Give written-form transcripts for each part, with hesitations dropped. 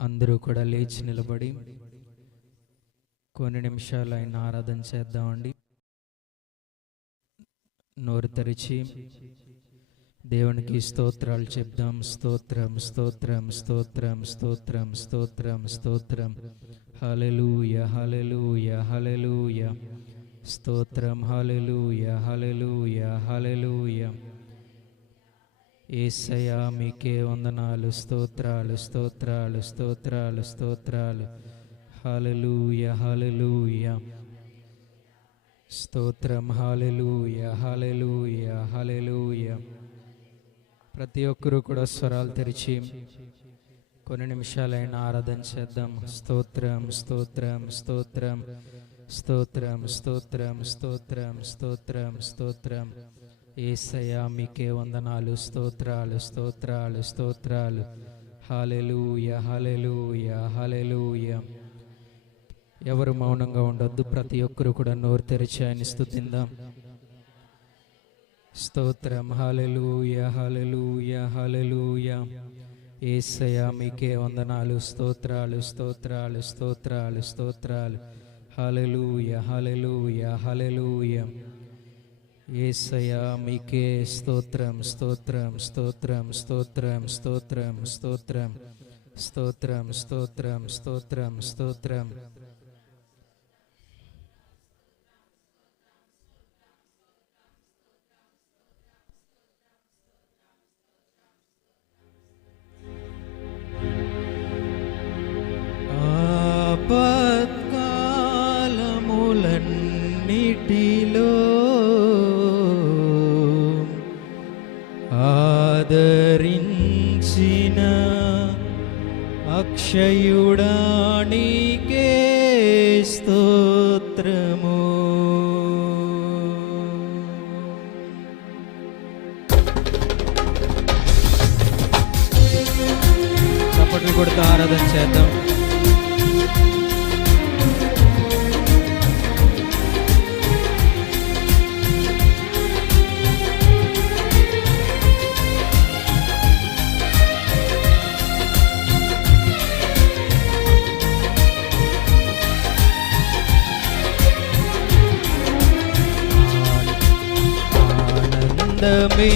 అందరూ కూడా లేచి నిలబడి కొన్ని నిమిషాలు ఆయన ఆరాధన చేద్దామండి. నోరు తెరిచి దేవునికి స్తోత్రాలు చెప్దాం. స్తోత్రం స్తోత్రం స్తోత్రం స్తోత్రం స్తోత్రం స్తోత్రం. హల్లెలూయా హల్లెలూయా హల్లెలూయా. స్తోత్రం హల్లెలూయా హల్లెలూయా హల్లెలూయా. యేసయ్యా మీకే వందనాలు, స్తోత్రాలు స్తోత్రాలు స్తోత్రాలు స్తోత్రాలు. హల్లెలూయా హల్లెలూయా. స్తోత్రం హల్లెలూయా హల్లెలూయా హల్లెలూయా. ప్రతి ఒక్కరూ కూడా స్వరాలు తెరిచి కొన్ని నిమిషాలైనా ఆరాధన చేద్దాం. స్తోత్రం స్తోత్రం స్తోత్రం స్తోత్రం స్తోత్రం స్తోత్రం స్తోత్రం స్తోత్రం. యేసయ్యా మీకే వందనాలు, స్తోత్రాలు స్తోత్రాలు స్తోత్రాలు. హల్లెలూయా హల్లెలూయా హల్లెలూయా. ఎవరు మౌనంగా ఉండొద్దు, ప్రతి ఒక్కరు కూడా నోరు తెరిచి ఆయన స్తుతిందాం. స్తోత్రం హల్లెలూయా హల్లెలూయా హల్లెలూయా. యేసయ్యా మీకే వందనాలు, స్తోత్రాలు స్తోత్రాలు స్తోత్రాలు స్తోత్రాలు. హల్లెలూయా హల్లెలూయా హల్లెలూయా. యేసయ్యా మీకే స్తోత్రం స్తోత్రం స్తోత్రం స్తోత్రం స్తోత్రం స్తోత్రం స్తోత్రం స్తోత్రం స్తోత్రం స్తోత్రం. ఆపత్కాలములన్నిటిలో ఆదరించిన అక్షయుడా నీకే స్తోత్రము. చప్పట్లు కొడుతూ ఆరాధన చేద్దాం. ఆనందమే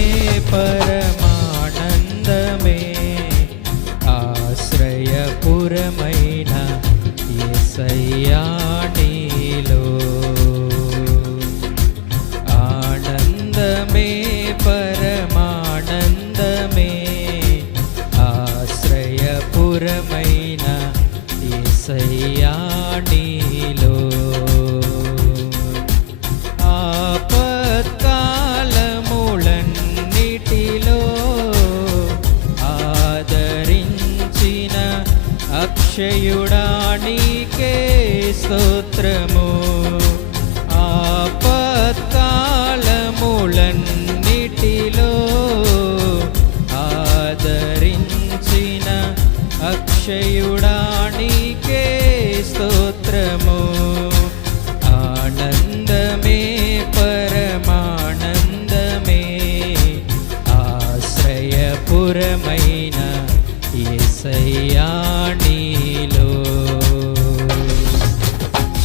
పరమానందమే ఆశ్రయపురమైన యేసయ్యా నీలో. ఆనందమే పరమానందమే ఆశ్రయపురమైన యేసయ్యా నీలో. అక్షయుడా నీకే స్తోత్రము. ఆపత్కాలములన్నిటిలో ఆదరించిన అక్షయుడా నీకే స్తోత్రము. ఆనందమే పరమానందమే ఆశ్రయపురమైన యేసయ్యా నీలో.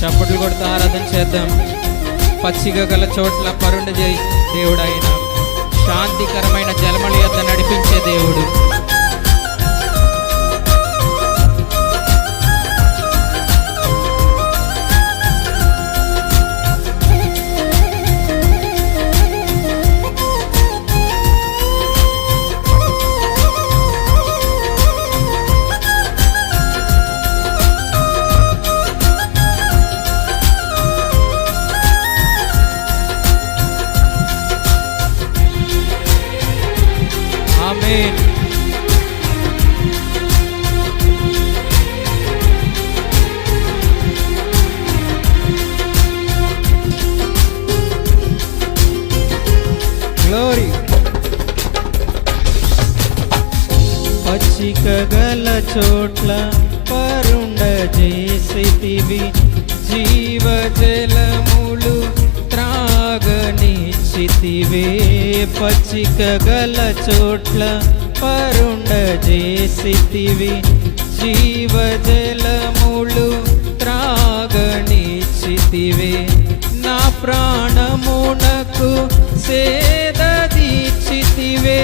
చప్పట్లు కొడుతూ ఆరాధన చేద్దాం. పచ్చిక గల చోట్ల పరుండ చేయి దేవుడైన శాంతికరమైన జలముల యొద్ద నడిపించే దేవుడు. ఆమేన్. గ్లోరీ. పచ్చిక గల చోట్ల పరుండ చేసితివి, జీవజలములు త్రాగనిచ్చితివే. పచ్చిక గల చోట్ల పరుండ చేసితివి, జీవజలములు త్రాగనిచ్చితివే, నా ప్రాణమునకు సేద తీర్చితివే,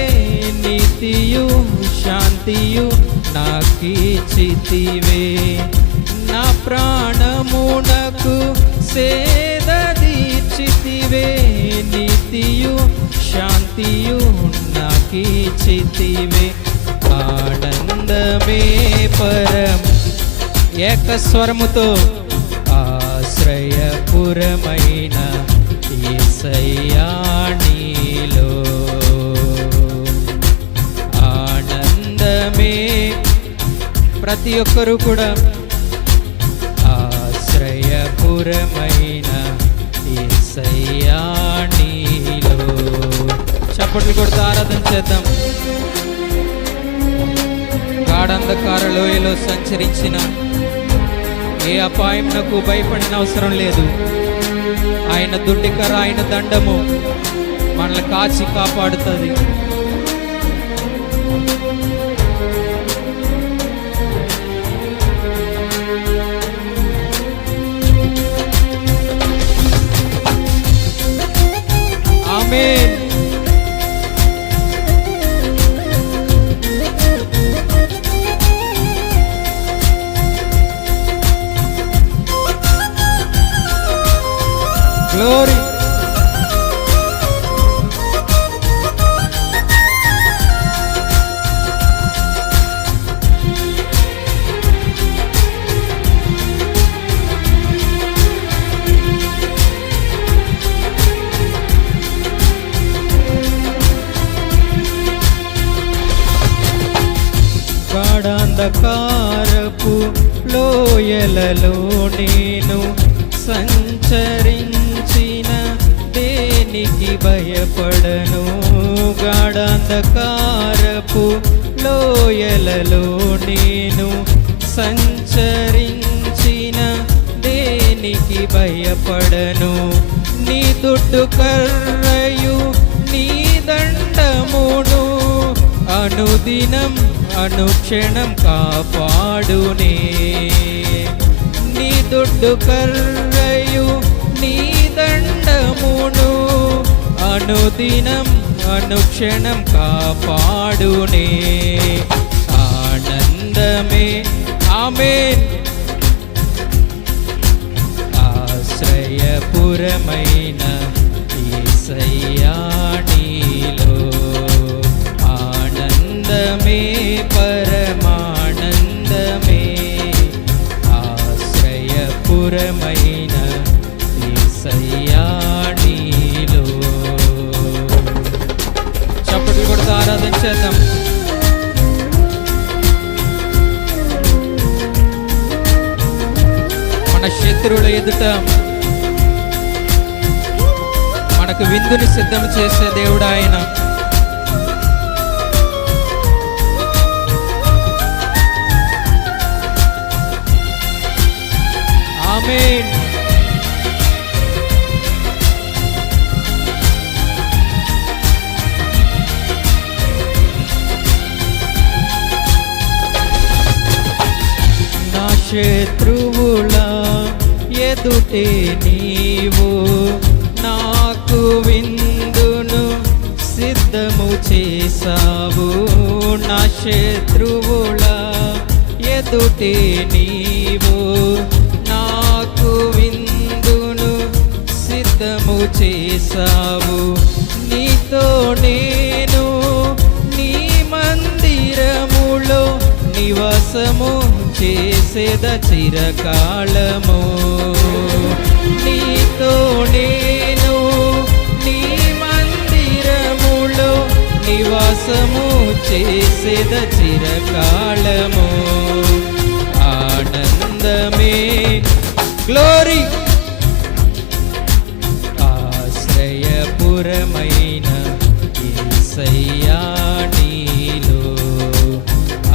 నీతియు శాంతియు నాకిచ్చితివే, నా ప్రాణమునకు సేద తీర్చితివే, నీతియు శాంతియు నాకిచ్చితివే. ఆనందమే పరం ఏకస్వరముతో ఆశ్రయపురమైన యేసయ్యా నీలో ఆనందమే. ప్రతి ఒక్కరూ కూడా ఆశ్రయపురమైన యేసయ్యా నీలో. చప్పట్లు కొడుతూ ఆరాధన చేద్దాం. గాఢంధకార లోయలో సంచరించిన ఏ అపాయమునకు భయపడిన అవసరం లేదు. ఆయన దుడ్డికర, ఆయన దండము మనల్ని కాచి కాపాడుతుంది. ఆమేన్. Glory. గాఢాంధకారపు లోయలలో నేను సంచరించిన దేనికి భయపడను, గాఢాంధకారపు లోయలలో నేను సంచరించిన దేనికి భయపడను, నీ దుడ్డు కర్రయు నీ దండమును అనుదినం అనుక్షణం కాపాడునే, నీ దుడ్డు కర్రయు నీ దండమును అనుదినం అనుక్షణం కాపాడునే. ఆనందమే. ఆమేన్. ఆశ్రయపురమైన యేసయ్యా నీలో ఆనందమే పరమానందమే, ఆశ్రయపురమైన యేసయ్యా నీలో. చప్పట్లు కొడుతూ ఆరాధన చేద్దాం. మన శత్రువుల ఎదుట మనకు విందుని సిద్ధం చేసే దేవుడు ఆయన. ఆమేన్. నా శత్రువుల ఎదుటే నీవు నాకు విందును సిద్ధము చేసావు, నా శత్రువుల ఎదుటే నీవు నాకు విందును సిద్ధము చేసావు, నీతో నేను నీ మందిరములో నివాసము చేసేద చిరకాలము, నీతో నేను నీ మందిరములో నివాసము చేసేద చిరకాలము. ఆనందమే. గ్లోరీ. ఆశ్రయపురమైన యేసయ్యా నీలో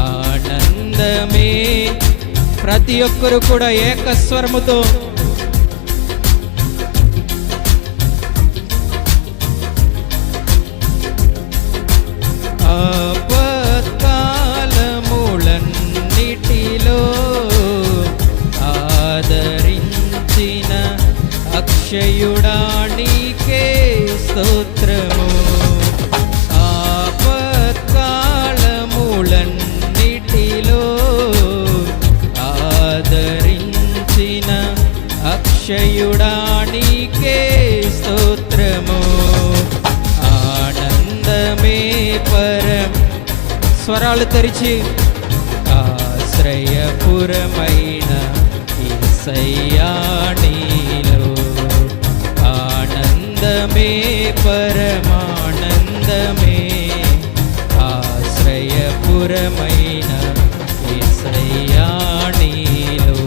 ఆనందమే. ప్రతి ఒక్కరు కూడా ఏకస్వరముతో ఆపత్కాలములన్నిటిలో అక్షయుడా నీకే స్తోత్రము. ఆపత్కాలములన్నిటిలో ఆదరించిన అక్షయుడా నీకే స్తోత్రము. ఆనందమే పరం స్వరాలు తెరిచి ఆశ్రయపురమైన యేసయ్యా నీలో ఆనందమే పరమానందమే. ఆశ్రయపురమైన యేసయ్యా నీలో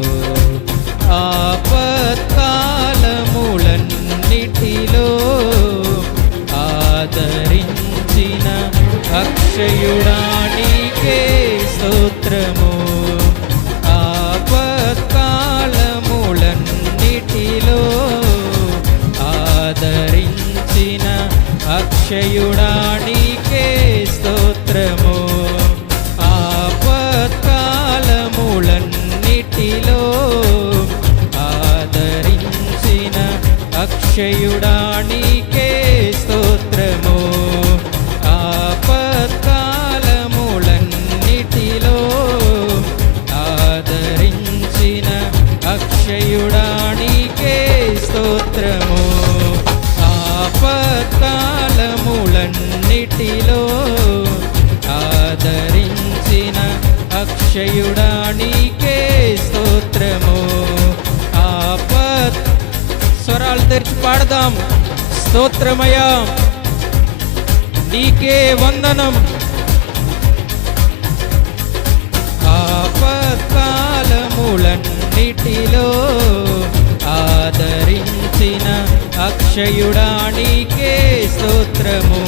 ఆపత్కాలములన్నిటిలో ఆదరించిన అక్షయుడా నీకే స్తోత్రము. ఆపత్కాలములన్నిటిలో ఆదరించిన అక్షయుడా నీకే స్తోత్రము. ఆపత్కాలములన్నిటిలో ఆదరించిన అక్షయుడా నీకే స్తోత్రము. ఆపత్కాలములన్నిటిలో ఆదరించిన అక్షయుడా నీకే స్తోత్రము. ఆపత్కాలములన్నిటిలో ఆదరించిన అక్షయుడా నీకే స్తోత్రము. స్వరాలు తెరిచి పాడదాం. స్తోత్రమయ్యా నీకే వందనం. ఆపత్కాలములన్నిటిలో ఆదరించిన అక్షయుడా నీకే స్తోత్రము.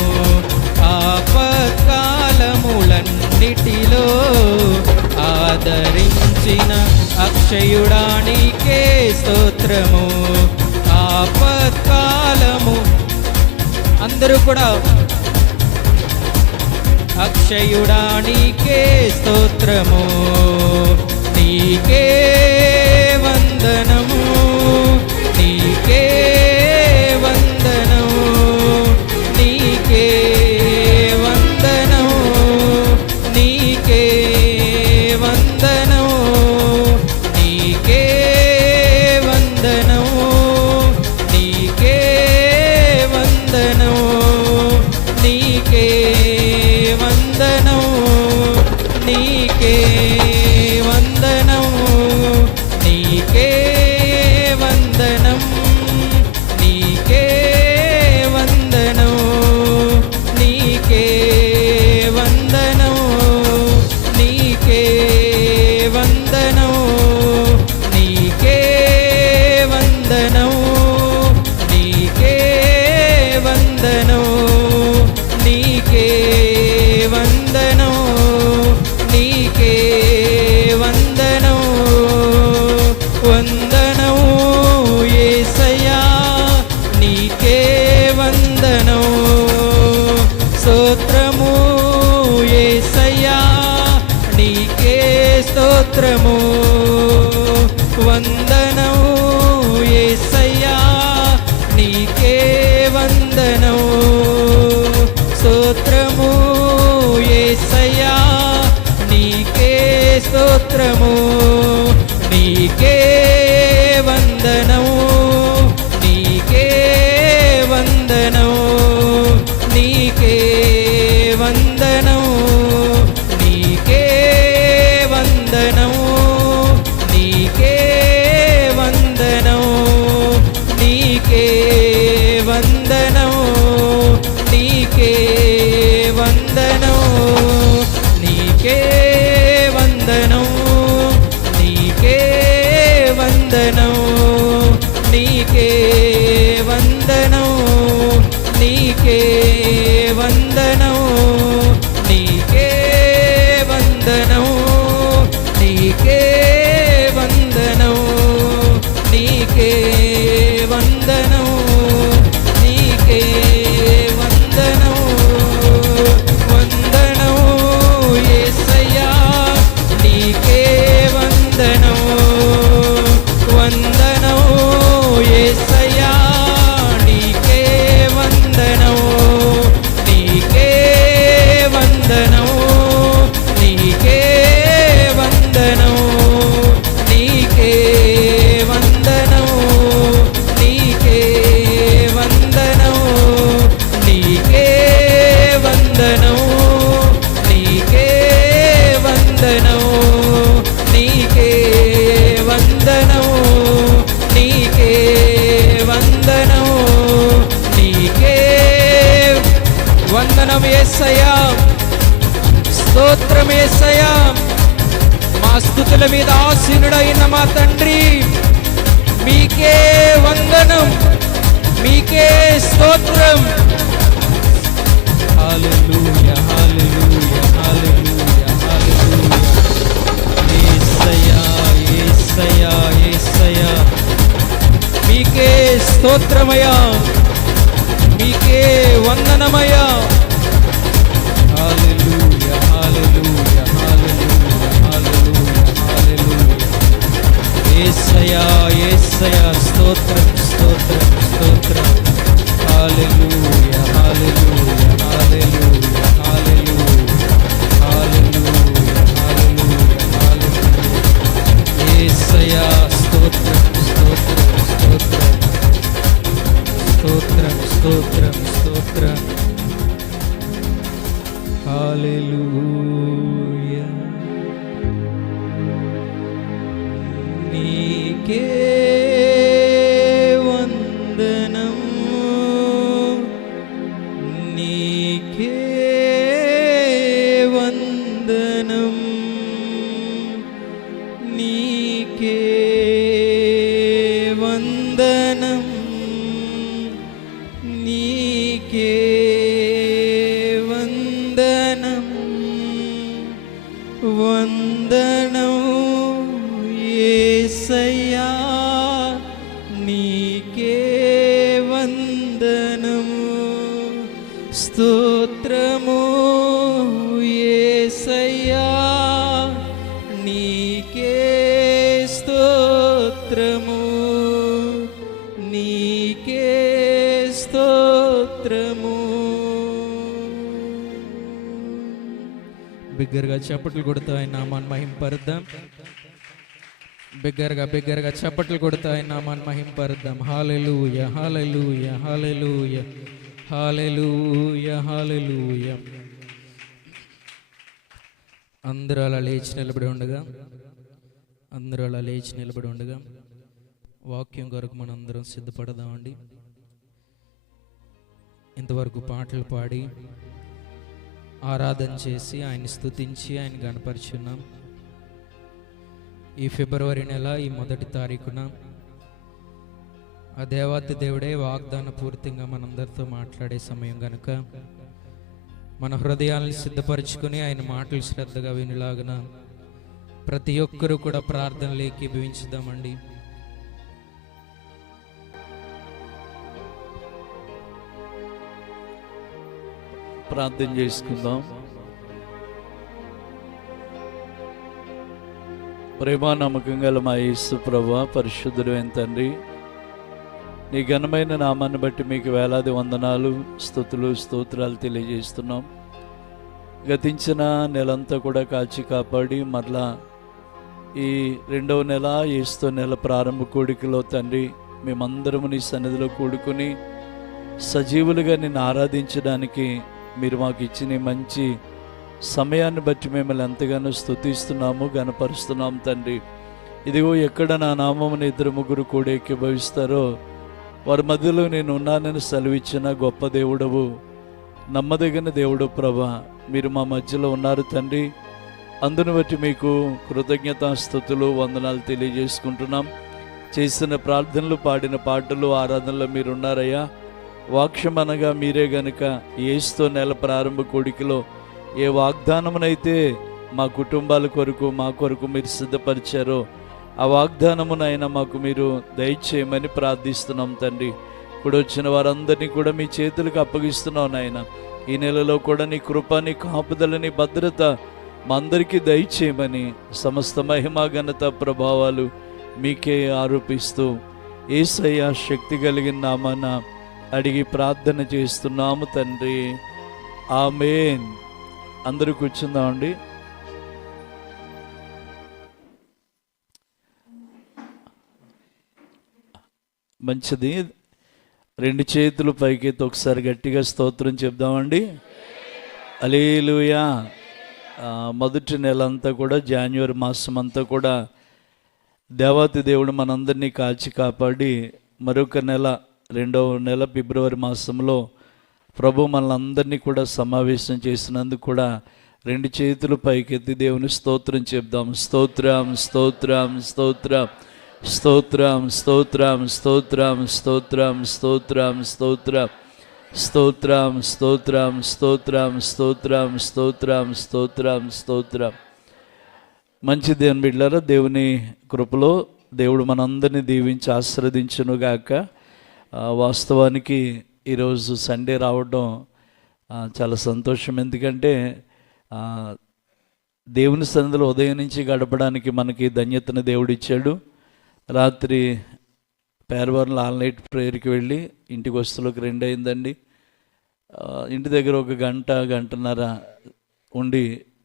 ఆపత్కాలములన్నిటిలో ఆదరించిన అక్షయుడా నీకే స్తోత్రము. ఆపత్కాలము అందరూ కూడా అక్షయుడా నీకే స్తోత్రము. నీకే వందనము, నీకే వందనము, నీకే వందనము, నీకే వందనము, నీకే వందనము, నీకే వందనము, నీకే వందనము, నీకే వందనము, నీకే వందనం, నీకే వందనం, నీకే వందనం, నీకే వందనం, నీకే వందనం, నీకే వందనం, నీకే వందనం, నీకే వందనం. వందనం యేసయ్యా నీకే వందనం. స్తోత్రము యేసయ్యా నీకే స్తోత్రము. వందనం యేసయ్యా నీకే వందనం. స్తోత్రము యేసయ్యా నీకే స్తోత్రము. నీకే వందనం, నీకే వందనం, నీకే వందనం, నీకే వందనం, నీకే వందనం, నీకే వందనం, నీకే వందనం, నీకే వందనం, నీకే వందనం, నీకే వందనం, నీకే వందనం, నీకే వందనం, నీకే వందనం, నీకే వందనం, నీకే వందనం. వందనం యేసయ్యా నీకే వందనం. వందనం యేసయ్యా వందనము, నీకే వందనము, నీకే వందనం యేసయ్యా. స్తోత్రం యేసయ్యా. మా స్తుతుల మీద ఆసీనుడైన మా తండ్రి, మీకే వందనం, మీకే స్తోత్రం. హల్లెలూయా హల్లెలూయా హల్లెలూయా హల్లెలూయా. యేసయ్యా యేసయ్యా యేసయ్యా, మీకే స్తోత్రమయ్యా, మీకే వందనమయ్యా. హల్లెలూయా హల్లెలూయా హల్లెలూయా హల్లెలూయా హల్లెలూయా. యేసయ్యా యేసయ్యా, స్తోత్రం స్తోత్రం స్తోత్రం. హల్లెలూయా హల్లెలూయా హల్లెలూయా హల్లెలూయా హల్లెలూయా హల్లెలూయా హల్లెలూయా. యేసయ్యా స్తోత్రం స్తోత్రం స్తోత్రం స్తోత్రం స్తోత్రం స్తోత్రం. హల్లెలూయా. నీకే వందనం, నీకే వందనం, నీకే వందనం, నీకే వందనం, వందనం యేసయ్యా, నీకే వందనము. స్తోత్రము యేసయ్యా, నీకే స్తోత్రము, నీకే స్తోత్రము. బిగ్గరగా చప్పట్లు కొడుతూ ఆయన నామాన్ని మహింపరుద్దాం. బిగ్గరగా చప్పట్లు కొడుతూ ఆయన నామాన్ని మహింపరుద్దాం. హల్లెలూయా హల్లెలూయా హల్లెలూయా హల్లెలూయా హల్లెలూయా. అందరూ అలా లేచి నిలబడి ఉండగా వాక్యం కొరకు మనందరం సిద్ధపడదామండి. ఇంతవరకు పాటలు పాడి ఆరాధన చేసి ఆయన స్తుతించి ఆయన గణపరిచున్నాం. ఈ ఫిబ్రవరి నెల ఈ 1వ తారీఖున ఆ దేవాతి దేవుడే వాగ్దాన పూర్తిగా మనందరితో మాట్లాడే సమయం గనుక మన హృదయాలను సిద్ధపరచుకుని ఆయన మాటలు శ్రద్ధగా వినిలాగున ప్రతి ఒక్కరూ కూడా ప్రార్థనలు ఏకీభవించుదామండి. ప్రార్థన చేసుకుందాం. ప్రేమ నమ్మకం గల మా యేసు ప్రభువా, పరిశుద్ధుడైన తండ్రి, నీ ఘనమైన నామాన్ని బట్టి మీకు వేలాది వందనాలు, స్తుతులు, స్తోత్రాలు తెలియజేస్తున్నాం. గతించిన నెలంతా కూడా కాచి కాపాడి మరలా ఈ 2వ నెల యేసుతో నెల ప్రారంభ కూడికలో తండ్రి మేమందరము నీ సన్నిధిలో కూడుకుని సజీవులుగా నిన్ను ఆరాధించడానికి మీరు మాకు ఇచ్చిన మంచి సమయాన్ని బట్టి మిమ్మల్ని ఎంతగానో స్తుతిస్తున్నాము, గణపరుస్తున్నాం తండ్రి. ఇదిగో ఎక్కడ నా నామమును 2-3 కూడా ఏకీభవిస్తారో వారి మధ్యలో నేను ఉన్నానని సెలవిచ్చిన గొప్ప దేవుడవు, నమ్మదగిన దేవుడు ప్రభా, మీరు మా మధ్యలో ఉన్నారు తండ్రి. అందును బట్టి మీకు కృతజ్ఞతాస్తుతులు, వందనాలు తెలియజేసుకుంటున్నాం. చేసిన ప్రార్థనలు, పాడిన పాటలు, ఆరాధనలో మీరున్నారయ్యా. వాక్యం అనగా మీరే గనుక యేసుతో నెల ప్రారంభ కూడికలో ఏ వాగ్దానమునైతే మా కుటుంబాల కొరకు, మా కొరకు మీరు సిద్ధపరిచారో ఆ వాగ్దానమునైనా మాకు మీరు దయచేయమని ప్రార్థిస్తున్నాం తండ్రి. ఇప్పుడు వచ్చిన వారందరినీ కూడా మీ చేతులకు అప్పగిస్తున్నాం నాయన. ఈ నెలలో కూడా నీ కృప, నీ కాపుదల, నీ భద్రత మా అందరికీ దయచేయమని సమస్త మహిమ, ఘనత, ప్రభావాలు మీకే ఆరోపిస్తూ యేసయ్య శక్తి కలిగిన నామాన అడిగి ప్రార్థన చేస్తున్నాము తండ్రి. ఆమేన్. అందరూ కూర్చుందామండి. మంచిది. 2 చేతులు పైకెత్తి ఒకసారి గట్టిగా స్తోత్రం చెప్దామండి. హల్లెలూయా. మొదటి నెల అంతా కూడా, జనవరి మాసం అంతా కూడా దేవాతి దేవుడు మనందరినీ కాచి కాపాడి మరొక నెల, రెండవ నెల ఫిబ్రవరి మాసంలో ప్రభు మనలందరినీ కూడా సమావేశం చేసినందుకు కూడా రెండు చేతులు పైకెత్తి దేవుని స్తోత్రం చెప్దాం. స్తోత్రం స్తోత్రం స్తోత్రం స్తోత్రం స్తోత్రం స్తోత్రం స్తోత్రం స్తోత్రం స్తోత్రం స్తోత్రం స్తోత్రం స్తోత్రం స్తోత్రం స్తోత్రం స్తోత్రం స్తోత్రం. మంచి దేవుని బిడ్డలారా, దేవుని కృపలో దేవుడు మనందరినీ దీవించి ఆశీర్వదించునుగాక. వాస్తవానికి ఈరోజు సండే రావడం చాలా సంతోషం. ఎందుకంటే దేవుని సన్నిధిలో ఉదయం నుంచి గడపడానికి మనకి ధన్యతను దేవుడు ఇచ్చాడు. రాత్రి పేరవరంలో ఆల్ నైట్ ప్రేయర్కి వెళ్ళి ఇంటికి వస్తులోకి 2 అయిందండి. ఇంటి దగ్గర ఒక గంటన్నర ఉండి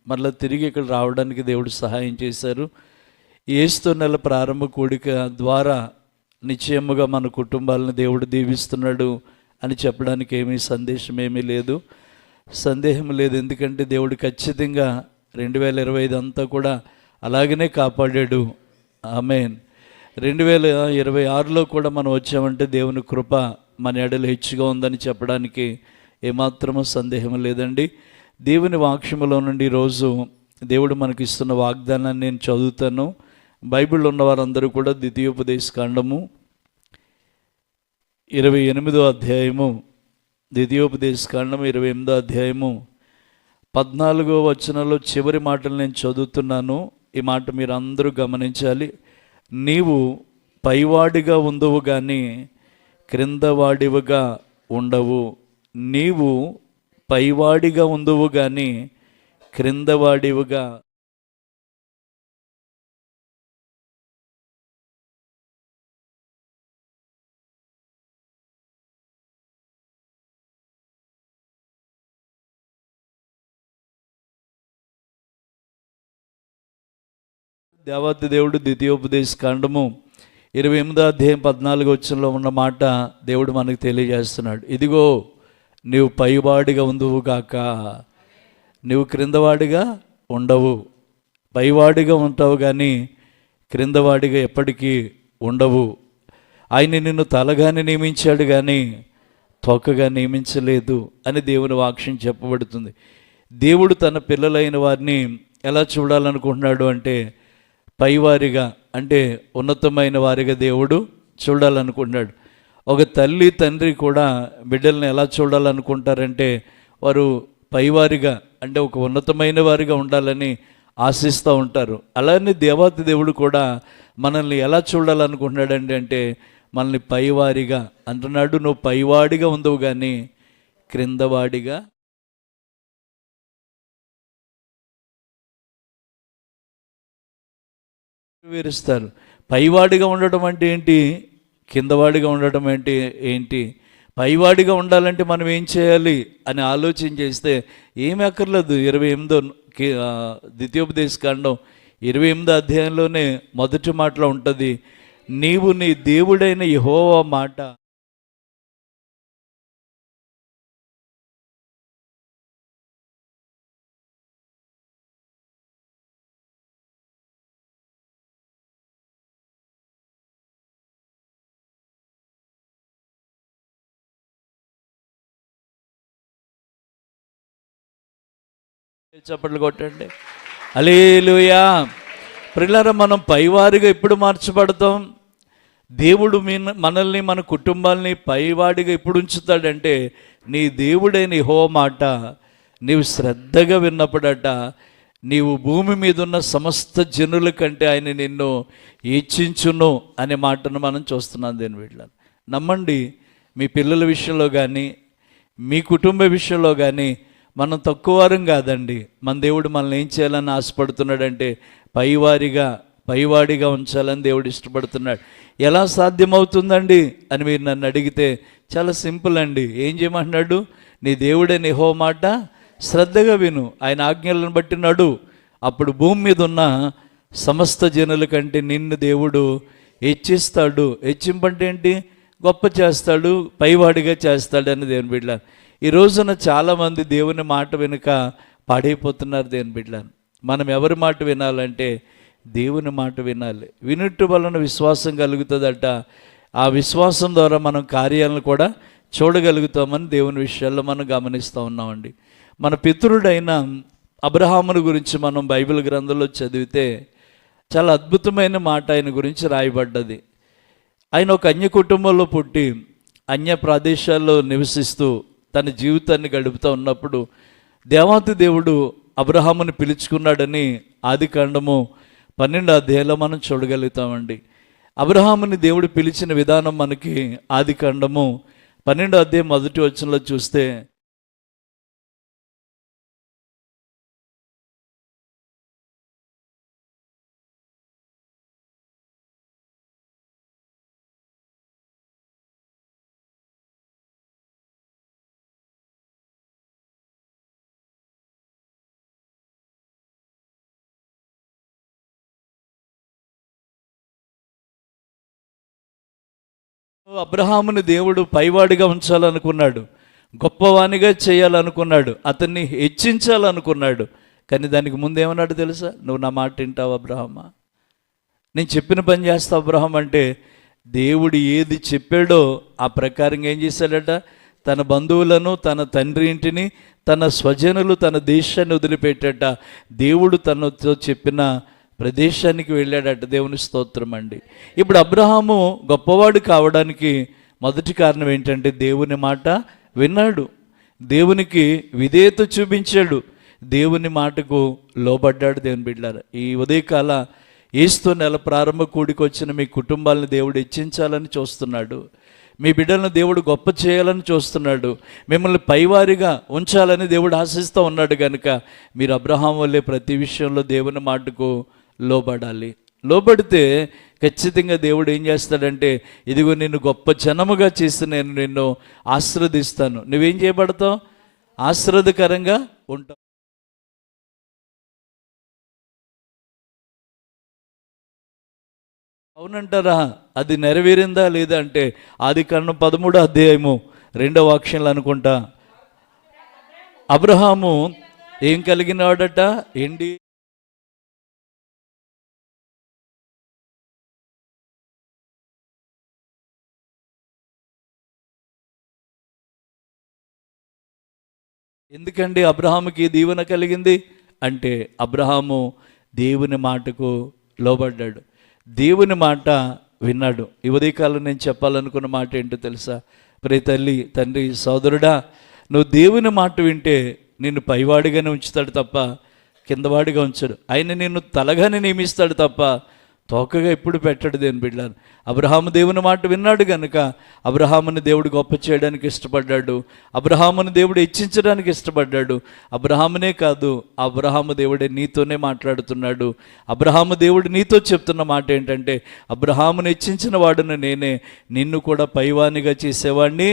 మళ్ళీ తిరిగి ఇక్కడ రావడానికి దేవుడు సహాయం చేశారు. యేసుతో నెల ప్రారంభ కూడిక ద్వారా నిశ్చయముగా మన కుటుంబాలను దేవుడు దీవిస్తున్నాడు అని చెప్పడానికి సందేహం లేదు. ఎందుకంటే దేవుడు ఖచ్చితంగా 2025 అంతా కూడా అలాగనే కాపాడాడు. ఆమేన్. 2026లో కూడా మనం వచ్చామంటే దేవుని కృప మన ఎడలు హెచ్చుగా ఉందని చెప్పడానికి ఏమాత్రమూ సందేహం లేదండి. దేవుని వాక్యములో నుండి ఈరోజు దేవుడు మనకి ఇస్తున్న వాగ్దానాన్ని నేను చదువుతాను. బైబిల్లో ఉన్న వారందరూ కూడా ద్వితీయోపదేశకాండము 28వ అధ్యాయము, ద్వితీయోపదేశకాండము 28వ అధ్యాయము 14వ వచనంలో చివరి మాటలు నేను చదువుతున్నాను. ఈ మాట మీరు అందరూ గమనించాలి. నీవు పైవాడిగా ఉందవు కానీ క్రిందవాడివిగా ఉండవు. నీవు పైవాడిగా ఉందవు కానీ క్రిందవాడివిగా. దేవాతి దేవుడు ద్వితీయోపదేశకాండము 28వ అధ్యాయం 14వ వచనంలో ఉన్న మాట దేవుడు మనకు తెలియజేస్తున్నాడు. ఇదిగో నీవు పైవాడిగా ఉందువు గాక, నీవు క్రిందవాడిగా ఉండవు. పైవాడిగా ఉంటావు కానీ క్రిందవాడిగా ఎప్పటికీ ఉండవు. ఆయన నిన్ను తలగానే నియమించాడు కానీ తొక్కగా నియమించలేదు అని దేవుని వాక్యం చెప్పబడుతుంది. దేవుడు తన పిల్లలైన వారిని ఎలా చూడాలనుకుంటున్నాడు అంటే పైవారిగా, అంటే ఉన్నతమైన వారిగా దేవుడు చూడాలనుకుంటున్నాడు. ఒక తల్లి తండ్రి కూడా బిడ్డల్ని ఎలా చూడాలనుకుంటారంటే వారు పైవారిగా, అంటే ఒక ఉన్నతమైన వారిగా ఉండాలని ఆశిస్తూ ఉంటారు. అలానే దేవాతి దేవుడు కూడా మనల్ని ఎలా చూడాలనుకుంటున్నాడండి అంటే మనల్ని పైవారిగా అంటున్నాడు. నువ్వు పైవాడిగా ఉండవు కానీ క్రిందవాడిగా. వివరిస్తారు. పైవాడిగా ఉండటం అంటే ఏంటి, కిందవాడిగా ఉండటం అంటే ఏంటి? పైవాడిగా ఉండాలంటే మనం ఏం చేయాలి అని ఆలోచన చేస్తే ఏమి అక్కర్లేదు. 28వ ద్వితీయోపదేశకాండం 28వ అధ్యాయంలోనే మొదటి మాటలో ఉంటుంది, నీవు నీ దేవుడైన యెహోవా మాట చప్పట్లు కొట్టండి. హల్లెలూయా. ప్రియులారా, మనం పైవారిగా ఎప్పుడు మార్చబడతాం? దేవుడు మనల్ని, మన కుటుంబాల్ని పైవాడిగా ఎప్పుడు ఉంచుతాడంటే నీ దేవుడైన యెహోవా మాట నీవు శ్రద్ధగా విన్నప్పుడట నీవు భూమి మీద ఉన్న సమస్త జనుల కంటే ఆయన నిన్ను హెచ్చించును అనే మాటను మనం చూస్తున్నాం. దేని వీళ్ళని నమ్మండి. మీ పిల్లల విషయంలో కానీ మీ కుటుంబ విషయంలో కానీ మనం తక్కువ వారం కాదండి. మన దేవుడు మనల్ని ఏం చేయాలని ఆశపడుతున్నాడంటే పైవాడిగా ఉంచాలని దేవుడు ఇష్టపడుతున్నాడు. ఎలా సాధ్యమవుతుందండి అని మీరు నన్ను అడిగితే చాలా సింపుల్ అండి. ఏం చేయమంటున్నాడు? నీ దేవుడైన యెహోవా మాట శ్రద్ధగా విను, ఆయన ఆజ్ఞలను బట్టి నడు, అప్పుడు భూమి మీద ఉన్న సమస్త జనుల కంటే నిన్ను దేవుడు హెచ్చిస్తాడు. హెచ్చింపంటే ఏంటి? గొప్ప చేస్తాడు, పైవాడిగా చేస్తాడు అని దేవుని బిడ్డ. ఈ రోజున చాలామంది దేవుని మాట వెనుక పాడైపోతున్నారు. దేవుని బిడ్డ, మనం ఎవరి మాట వినాలంటే దేవుని మాట వినాలి. వినుట వలన విశ్వాసం కలుగుతుందట. ఆ విశ్వాసం ద్వారా మనం కార్యాలను కూడా చూడగలుగుతామని దేవుని విషయాల్లో మనం గమనిస్తూ ఉన్నామండి. మన పితరుడైన అబ్రహాముని గురించి మనం బైబిల్ గ్రంథంలో చదివితే చాలా అద్భుతమైన మాట ఆయన గురించి రాయబడ్డది. ఆయన ఒక అన్య కుటుంబంలో పుట్టి అన్య ప్రదేశాల్లో నివసిస్తూ తన జీవితాన్ని గడుపుతూ ఉన్నప్పుడు దేవాతి దేవుడు అబ్రహాముని పిలుచుకున్నాడని ఆదికాండము 12వ అధ్యాయంలో మనం చూడగలుగుతామండి. అబ్రహాముని దేవుడు పిలిచిన విధానం మనకి ఆదికాండము 12వ అధ్యాయం 1వ వచనంలో చూస్తే, అబ్రహాముని దేవుడు పైవాడిగా ఉంచాలనుకున్నాడు, గొప్పవానిగా చేయాలనుకున్నాడు, అతన్ని హెచ్చించాలనుకున్నాడు. కానీ దానికి ముందేమన్నాడు తెలుసా? నువ్వు నా మాట వింటావు అబ్రహామా, నేను చెప్పిన పని చేస్తావు అబ్రహాం అంటే, దేవుడు ఏది చెప్పాడో ఆ ప్రకారంగా ఏం చేశాడట? తన బంధువులను, తన తండ్రి ఇంటిని, తన స్వజనులు, తన దేశాన్ని వదిలిపెట్టాట. దేవుడు తనతో చెప్పిన ప్రదేశానికి వెళ్ళాడట. దేవుని స్తోత్రం అండి. ఇప్పుడు అబ్రహాము గొప్పవాడు కావడానికి మొదటి కారణం ఏంటంటే దేవుని మాట విన్నాడు, దేవునికి విధేయత చూపించాడు, దేవుని మాటకు లోబడ్డాడు. దేవుని బిడ్డలారా, ఈ ఉదయకాల యేసుతో నెల ప్రారంభ కూడికి వచ్చిన మీ కుటుంబాలను దేవుడు హెచ్చించాలని చూస్తున్నాడు. మీ బిడ్డలను దేవుడు గొప్ప చేయాలని చూస్తున్నాడు. మిమ్మల్ని పైవారిగా ఉంచాలని దేవుడు ఆశిస్తూ ఉన్నాడు. కనుక మీరు అబ్రహాం వల్లే ప్రతి విషయంలో దేవుని మాటకు లోబడాలి. లోబడితే ఖచ్చితంగా దేవుడు ఏం చేస్తాడంటే, ఇదిగో నిన్ను గొప్ప జనముగా చేసి నేను నిన్ను ఆశీర్వదిస్తాను. నువ్వేం చేయబడతావు? ఆశీర్వాదకరంగా ఉంటావు. అవునంటారా? అది నెరవేరిందా లేదా అంటే ఆదికాండం 13వ అధ్యాయము 2వ వాక్యంలో అనుకుంటా, అబ్రహాము ఏం కలిగినాడట? ఎండి ఎందుకండి అబ్రహాముకి దీవెన కలిగింది అంటే, అబ్రహాము దేవుని మాటకు లోబడ్డాడు, దేవుని మాట విన్నాడు. ఈ ఉదయకాలం నేను చెప్పాలనుకున్న మాట ఏంటో తెలుసా? ప్రియ తల్లి, తండ్రి, సోదరుడా, నువ్వు దేవుని మాట వింటే నిన్ను పైవాడిగానే ఉంచుతాడు తప్ప కిందవాడిగా ఉంచాడు. ఆయన నిన్ను తలగానే నియమిస్తాడు తప్ప తోకగా ఎప్పుడు పెట్టడు. దేవుని బిడ్డలారా, అబ్రహాము దేవుని మాట విన్నాడు కనుక అబ్రహాముని దేవుడు గొప్ప చేయడానికి ఇష్టపడ్డాడు, అబ్రహాముని దేవుడు హెచ్చించడానికి ఇష్టపడ్డాడు. అబ్రహామునే కాదు, అబ్రహాము దేవుడే నీతోనే మాట్లాడుతున్నాడు. అబ్రహాము దేవుడు నీతో చెప్తున్న మాట ఏంటంటే, అబ్రహాముని హెచ్చించిన వాడును నేనే, నిన్ను కూడా పైవానిగా చేసేవాడిని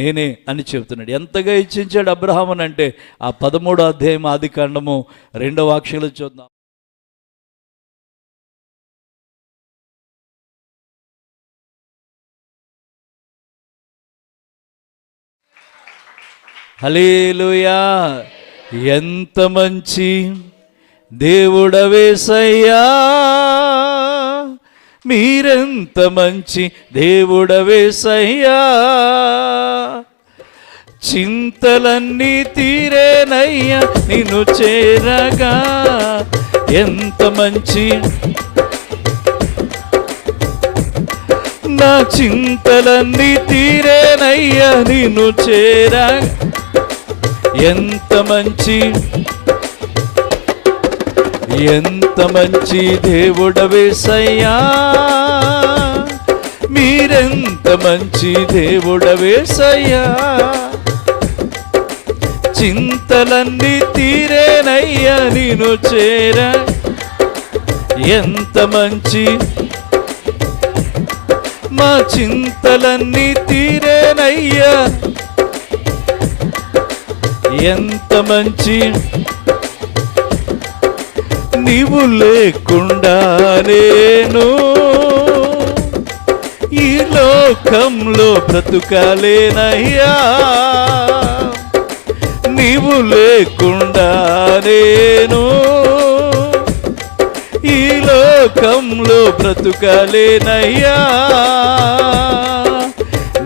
నేనే అని చెప్తున్నాడు. ఎంతగా హెచ్చించాడు అబ్రహాముని అంటే ఆ 13వ అధ్యాయం ఆదికాండము 2వ వాక్యంలో చూద్దాం. హల్లెలూయా! ఎంత మంచి దేవుడవేసయ్యా, మీరెంత మంచి దేవుడవేసయ్యా, చింతలన్నీ తీరేనయ్యా నిన్ను చేరగా, ఎంత మంచి నా చింతలన్నీ తీరేనయ్యా నిన్ను చేరగా, ఎంత మంచి దేవుడవేసయ్యా, మీరెంత మంచి దేవుడవేసయ్యా, చింతలన్నీ తీరేనయ్యా నిన్ను చేర, ఎంత మంచి మా చింతలన్నీ తీరేనయ్యా, ఎంత మంచి నీవు లేకుండా నేను ఈ లోకంలో బ్రతుకాలేనయ్యా, నీవు లేకుండా నేను ఈ లోకంలో బ్రతుకలేనయ్యా,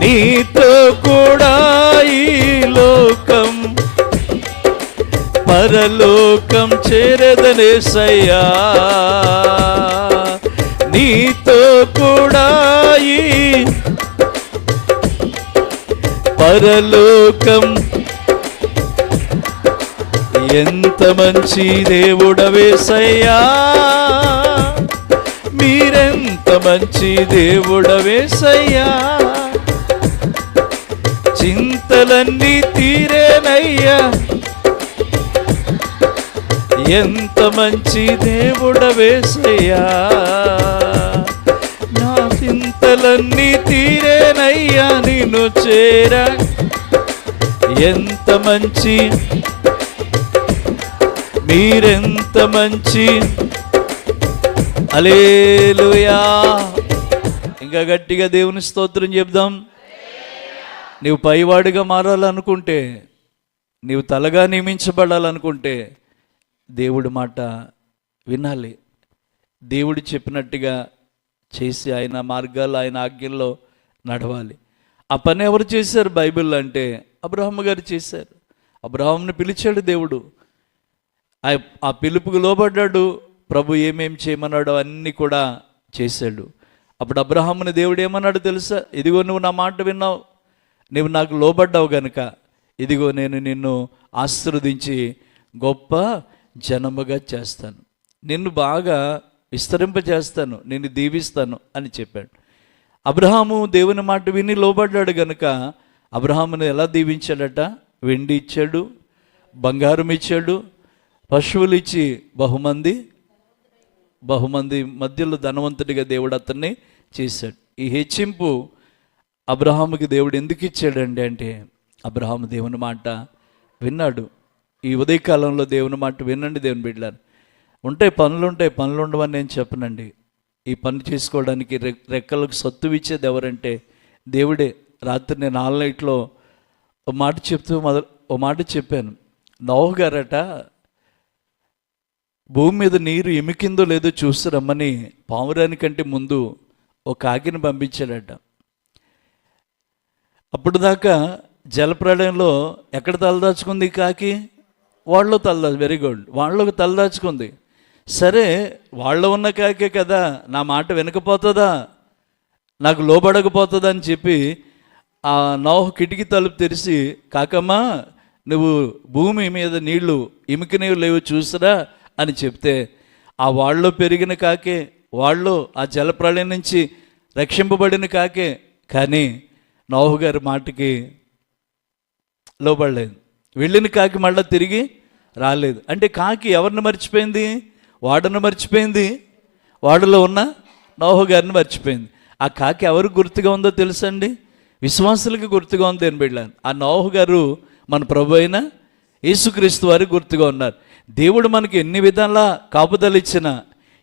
నీతో కూడా ఈ లోకం పరలోకం చేరదనేసయ్యా, నీతో కూడా ఈ పరలోకం. ఎంత మంచి దేవుడవేసయ్యా, మీరెంత మంచి దేవుడవేసయ్యా, చింతలన్నీ తీరేనయ్యా, ఎంత మంచి దేవుడవేసయ్యా, నా చింతలన్నీ తీరేనయ్యా, నిన్ను చేరా. ఎంత మంచి, మీరెంత మంచి. హల్లెలూయా. ఇంకా గట్టిగా దేవుని స్తోత్రం చెప్దాం. నీవు పైవాడిగా మారాలనుకుంటే, నీవు తలగా నియమించబడాలనుకుంటే దేవుడి మాట వినాలి. దేవుడు చెప్పినట్టుగా చేసి ఆయన మార్గాలు, ఆయన ఆజ్ఞల్లో నడవాలి. ఆ పని ఎవరు చేశారు బైబిల్ అంటే? అబ్రహాము గారు చేశారు. అబ్రహాముని పిలిచాడు దేవుడు, ఆ పిలుపుకు లోబడ్డాడు. ప్రభు ఏమేం చేయమన్నాడో అన్నీ కూడా చేశాడు. అప్పుడు అబ్రహాముని దేవుడు ఏమన్నాడు తెలుసా? ఇదిగో నువ్వు నా మాట విన్నావు, నువ్వు నాకు లోబడ్డావు గనుక ఇదిగో నేను నిన్ను ఆశీర్వదించి గొప్ప జనముగా చేస్తాను, నిన్ను బాగా విస్తరింపజేస్తాను, నిన్ను దీవిస్తాను అని చెప్పాడు. అబ్రహాము దేవుని మాట విని లోబడ్డాడు గనుక అబ్రహామును ఎలా దీవించాడట? వెండి ఇచ్చాడు, బంగారం ఇచ్చాడు, పశువులు ఇచ్చి బహుమంది మధ్యలో ధనవంతుడిగా దేవుడు అతన్ని చేశాడు. ఈ హెచ్చింపు అబ్రహాముకి దేవుడు ఎందుకు ఇచ్చాడండి అంటే, అబ్రహాము దేవుని మాట విన్నాడు. ఈ ఉదయకాలంలో దేవుని మాట వినండి దేవుని బిడ్డలారు. పనులు ఉండవని నేను చెప్పనండి. ఈ పని చేసుకోవడానికి రెక్కలకు సత్తు ఇచ్చేది ఎవరంటే దేవుడే. రాత్రి నేను ఆన్లైట్లో ఓ మాట చెప్పాను. నోహు గారట భూమి మీద నీరు ఎమికిందో లేదో చూసి రమ్మని పావురానికంటే ముందు ఒక కాకిని పంపించాడట. అప్పుడు దాకా జలప్రళయంలో ఎక్కడ తలదాచుకుంది కాకి? వాళ్ళలో వెరీ గుడ్, వాళ్ళలోకి తలదాచుకుంది. సరే, వాళ్ళ ఉన్న కాకే కదా, నా మాట వినకపోతుందా, నాకు లోబడకపోతుందా అని చెప్పి ఆ నోహు కిటికీ తలుపు తెరిచి, కాకమ్మా నువ్వు భూమి మీద నీళ్లు ఇమికినవి లేవు చూసిరా అని చెప్తే, ఆ వాళ్ళలో పెరిగిన కాకే, వాళ్ళు ఆ జలప్రళయం నుంచి రక్షింపబడిన కాకే, కానీ నోహు గారి మాటకి లోబడలేదు. వెళ్ళిన కాకి మళ్ళీ తిరిగి రాలేదు. అంటే కాకి ఎవరిని మర్చిపోయింది? వాడను మర్చిపోయింది, వాడులో ఉన్న నోహు గారిని మర్చిపోయింది. ఆ కాకి ఎవరికి గుర్తుగా ఉందో తెలుసండి? విశ్వాసులకి గుర్తుగా ఉంది అని బిడ్డాను. ఆ నోహు గారు మన ప్రభు అయిన యేసుక్రీస్తు వారికి గుర్తుగా ఉన్నారు. దేవుడు మనకి ఎన్ని విధాలా కాపుదలు ఇచ్చినా,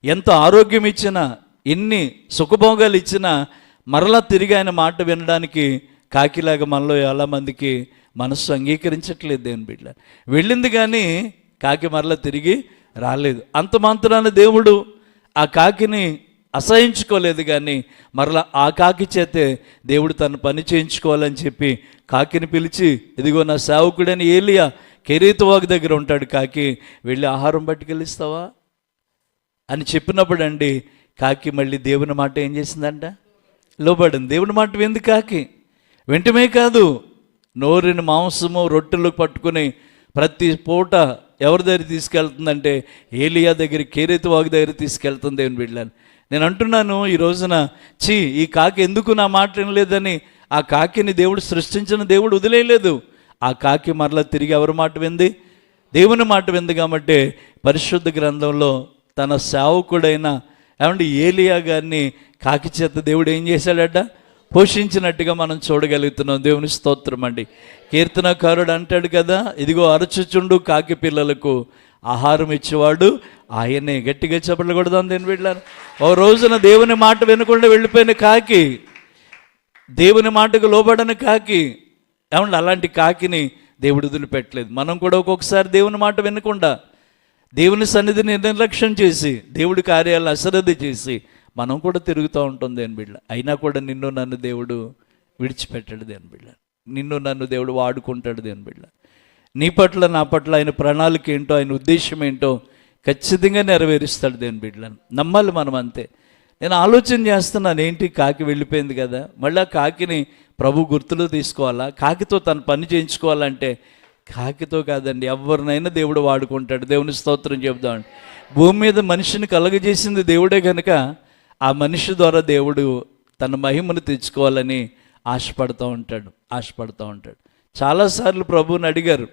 ఎంత ఆరోగ్యం ఇచ్చినా, ఎన్ని సుఖభోగాలు ఇచ్చినా మరలా తిరిగి ఆయన మాట వినడానికి కాకిలాగా మనలో చాలా మందికి మనస్సు అంగీకరించట్లేదు దేవుని బిడ్డ. వెళ్ళింది కానీ కాకి మరలా తిరిగి రాలేదు. అంత మాత్రాన దేవుడు ఆ కాకిని అసహించుకోలేదు, కానీ మరలా ఆ కాకి చేతే దేవుడు తన పని చేయించుకోవాలని చెప్పి కాకిని పిలిచి, ఇదిగో నా సేవకుడని ఏలియా కెరీతువాగు దగ్గర ఉంటాడు, కాకి వెళ్ళి ఆహారం పట్టుకెళ్ళిస్తావా అని చెప్పినప్పుడు అండి కాకి మళ్ళీ దేవుని మాట ఏం చేసిందంట? లోబడింది. దేవుని మాట వింది కాకి. వెంటనే కాదు, నోరిని మాంసము రొట్టెలు పట్టుకుని ప్రతి పూట ఎవరి దగ్గర తీసుకెళ్తుందంటే ఏలియా దగ్గర, కెరీతువాగు దగ్గర తీసుకెళ్తుంది దేవుని బిడ్డలని. నేను అంటున్నాను ఈ రోజున, ఈ కాకి ఎందుకు నా మాట వినలేదని ఆ కాకిని దేవుడు సృష్టించిన దేవుడు వదిలేయలేదు. ఆ కాకి మరలా తిరిగి ఎవరి మాట వింది? దేవుని మాట వింది. కాబట్టి పరిశుద్ధ గ్రంథంలో తన సేవకుడైన ఏలియా గారిని కాకి చేత దేవుడు ఏం చేశాడట? పోషించినట్టుగా మనం చూడగలుగుతున్నాం. దేవుని స్తోత్రం అండి. కీర్తనకారుడు అంటాడు కదా, ఇదిగో అరచుచుండు కాకి పిల్లలకు ఆహారం ఇచ్చేవాడు ఆయనే. గట్టిగా చెప్పలు కొడదాం దేని వెళ్ళాను. ఓ రోజున దేవుని మాట వినకుండా వెళ్ళిపోయిన కాకి, దేవుని మాటకు లోబడని కాకి, అలాంటి కాకిని దేవుడు వదిలిపెట్టలేదు. మనం కూడా ఒక్కొక్కసారి దేవుని మాట వినకుండా దేవుని సన్నిధిని నిర్లక్ష్యం చేసి, దేవుడి కార్యాలను అశ్రద్ధ చేసి మనం కూడా తిరుగుతూ ఉంటాం దేని బిడ్డ. అయినా కూడా నిన్ను నన్ను దేవుడు విడిచిపెట్టాడు దేని బిడ్డ. నిన్ను నన్ను దేవుడు వాడుకుంటాడు దేని బిడ్డ. నీ పట్ల నా పట్ల ఆయన ప్రణాళిక ఏంటో, ఆయన ఉద్దేశం ఏంటో ఖచ్చితంగా నెరవేరుస్తాడు దేని బిడ్డలను. నమ్మాలి మనం అంతే. నేను ఆలోచన చేస్తున్నాను, ఏంటి కాకి వెళ్ళిపోయింది కదా, మళ్ళీ ఆ కాకిని ప్రభు గుర్తులో తీసుకోవాలా, కాకితో తన పని చేయించుకోవాలంటే కాకితో కాదండి, ఎవరినైనా దేవుడు వాడుకుంటాడు. దేవుని స్తోత్రం చెబుదామండి. భూమి మీద మనిషిని కలగజేసింది దేవుడే కనుక ఆ మనిషి ద్వారా దేవుడు తన మహిమను తెచ్చుకోవాలని ఆశపడుతూ ఉంటాడు. చాలాసార్లు ప్రభువుని అడిగారు,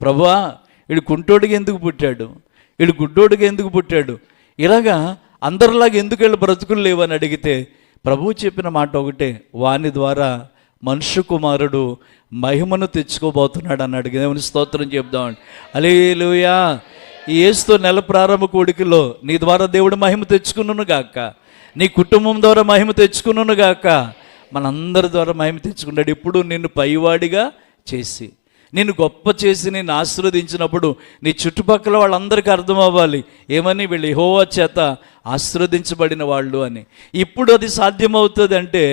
ప్రభువా వీడు కుంటోడికి ఎందుకు పుట్టాడు, వీడు గుడ్డోడికి ఎందుకు పుట్టాడు, ఇలాగా అందరిలాగా ఎందుకు వీళ్ళు బ్రతుకులు లేవని అడిగితే ప్రభువు చెప్పిన మాట ఒకటే, వాని ద్వారా మనుష్య కుమారుడు మహిమను తెచ్చుకోబోతున్నాడు అన్నాడు. దేవుని స్తోత్రం చెప్దామండి. హల్లెలూయా. ఈ యేసుతో నెల ప్రారంభ కోడికలో నీ ద్వారా దేవుడు మహిమ తెచ్చుకున్నాను గాక, నీ కుటుంబం ద్వారా మహిమ తెచ్చుకున్నాను గాక, మనందరి ద్వారా మహిమ తెచ్చుకున్నాడు. ఇప్పుడు నిన్ను పైవాడిగా చేసి, నిన్ను గొప్ప చేసి, నిన్ను ఆశీర్వదించినప్పుడు నీ చుట్టుపక్కల వాళ్ళందరికీ అర్థం అవ్వాలి ఏమని, వీళ్ళు యెహోవా చేత ఆశీర్వదించబడిన వాళ్ళు అని. ఇప్పుడు అది సాధ్యమవుతుంది అంటే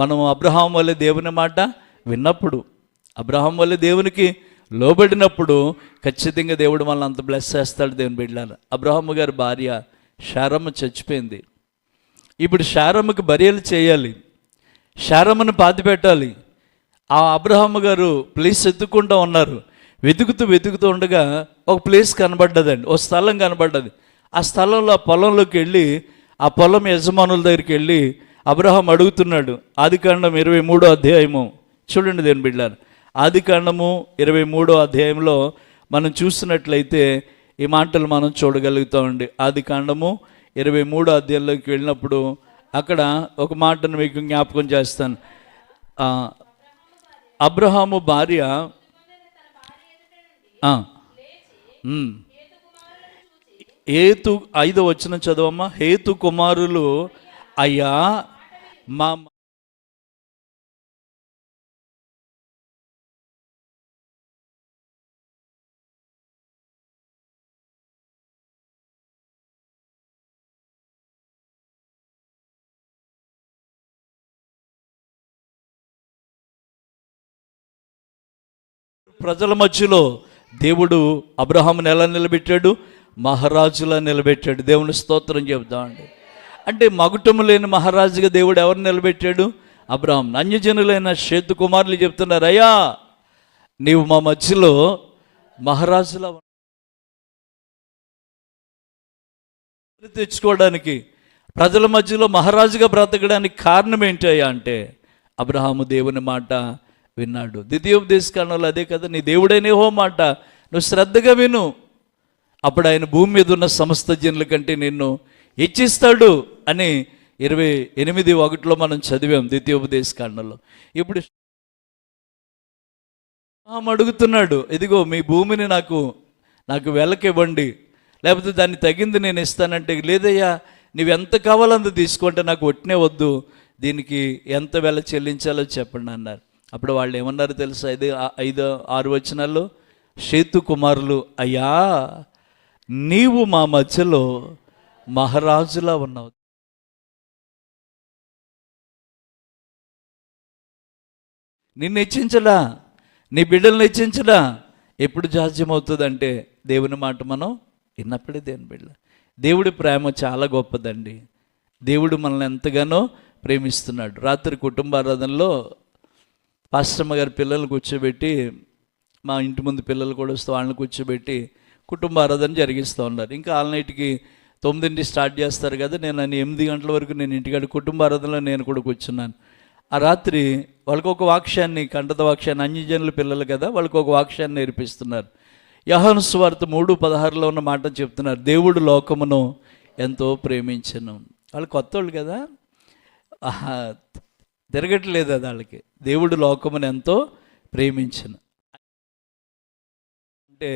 మనం అబ్రహాం వల్లే దేవుని మాట విన్నప్పుడు, అబ్రహాం వల్లే దేవునికి లోబడినప్పుడు ఖచ్చితంగా దేవుడు మనల్ని అంత బ్లెస్ చేస్తాడు దేవుని బిడ్డలారా. అబ్రహాము గారి భార్య శారమ్మ చచ్చిపోయింది. ఇప్పుడు శారమ్మకి బరియలు చేయాలి, శారమ్మను పాతి పెట్టాలి. ఆ అబ్రహాము గారు ప్లేస్ ఎత్తుకుంటూ ఉన్నారు. వెతుకుతూ ఉండగా ఒక ప్లేస్ కనబడ్డదండి, ఒక స్థలం కనబడ్డది. ఆ స్థలంలో, ఆ పొలంలోకి వెళ్ళి, ఆ పొలం యజమానుల దగ్గరికి వెళ్ళి అబ్రహాం అడుగుతున్నాడు. ఆదికాండం 23వ అధ్యాయము చూడండి దేవుని బిడ్డలారా. ఆదికాండము 23వ అధ్యాయంలో మనం చూసినట్లయితే ఈ మాటలు మనం చూడగలుగుతామండి. ఆదికాండము 23వ అధ్యాయంలోకి వెళ్ళినప్పుడు అక్కడ ఒక మాటను మీకు జ్ఞాపకం చేస్తాను. అబ్రహాము భార్య హేతు 5వ వచనం చదవమ్మా. హేతు కుమారులు అయ్యా మా ప్రజల మధ్యలో దేవుడు అబ్రహాముని ఎలా నిలబెట్టాడు, మహారాజులా నిలబెట్టాడు. దేవుని స్తోత్రం చెబుతామండి. అంటే మగుటము లేని మహారాజుగా దేవుడు ఎవరు నిలబెట్టాడు, అబ్రహాం. అన్యజనులైన షేతు కుమారులు చెప్తున్నారు, అయ్యా నీవు మా మధ్యలో మహారాజులా తెచ్చుకోవడానికి, ప్రజల మధ్యలో మహారాజుగా బ్రతకడానికి కారణం ఏంటయ్యా అంటే అబ్రహాము దేవుని మాట విన్నాడు. ద్వితీయోపదేశకాండంలో అదే కదా, నీ దేవుడైన యెహోవా మాట నువ్వు శ్రద్ధగా విను, అప్పుడు ఆయన భూమి మీద ఉన్న సమస్త జనుల కంటే నిన్ను హెచ్చిస్తాడు అని 28:1 మనం చదివాం ద్వితీయోపదేశకాండంలో. ఇప్పుడు అడుగుతున్నాడు, ఇదిగో మీ భూమిని నాకు వెలకివ్వండి, లేకపోతే దాన్ని తగింది నేను ఇస్తానంటే, లేదయ్యా నీవెంత కావాలంత తీసుకుంటే నాకు ఒట్టినే వద్దు, దీనికి ఎంత వెల చెల్లించాలో చెప్పండి అన్నారు. అప్పుడు వాళ్ళు ఏమన్నారు తెలుసా, 5-6 వచనాల్లో, షేతు కుమారులు అయ్యా నీవు మా మధ్యలో మహారాజులా ఉన్నావు. నిన్ను హెచ్చించడా, నీ బిడ్డలను హెచ్చించడా. ఎప్పుడు జాజ్యమవుతుందంటే దేవుని మాట మనం విన్నప్పుడే. దేవుని బిడ్డ, దేవుడి ప్రేమ చాలా గొప్పదండి. దేవుడు మనల్ని ఎంతగానో ప్రేమిస్తున్నాడు. రాత్రి కుటుంబారాధనలో పాస్టమ్మ గారి పిల్లలు కూర్చోబెట్టి, మా ఇంటి ముందు పిల్లలు కూడా వస్తూ వాళ్ళని కూర్చోబెట్టి కుటుంబ ఆరాధన జరిగిస్తూ ఉన్నారు. ఇంకా ఆల్ నైట్కి 9 స్టార్ట్ చేస్తారు కదా, నేను 8 గంటల వరకు నేను ఇంటికాడ కుటుంబ ఆరాధనలో నేను కూడా కూర్చున్నాను. ఆ రాత్రి వాళ్ళకి ఒక వాక్యాన్ని, కంఠత వాక్యాన్ని, అన్యజనుల పిల్లలు కదా, వాళ్ళకి ఒక వాక్యాన్ని నేర్పిస్తున్నారు. యోహాను సువార్త 3:16లో ఉన్న మాట చెప్తున్నారు, దేవుడు లోకమును ఎంతో ప్రేమించను. వాళ్ళు కొత్త వాళ్ళు కదా, తిరగట్లేదు అది వాళ్ళకి. దేవుడు లోకమును ఎంతో ప్రేమించను అంటే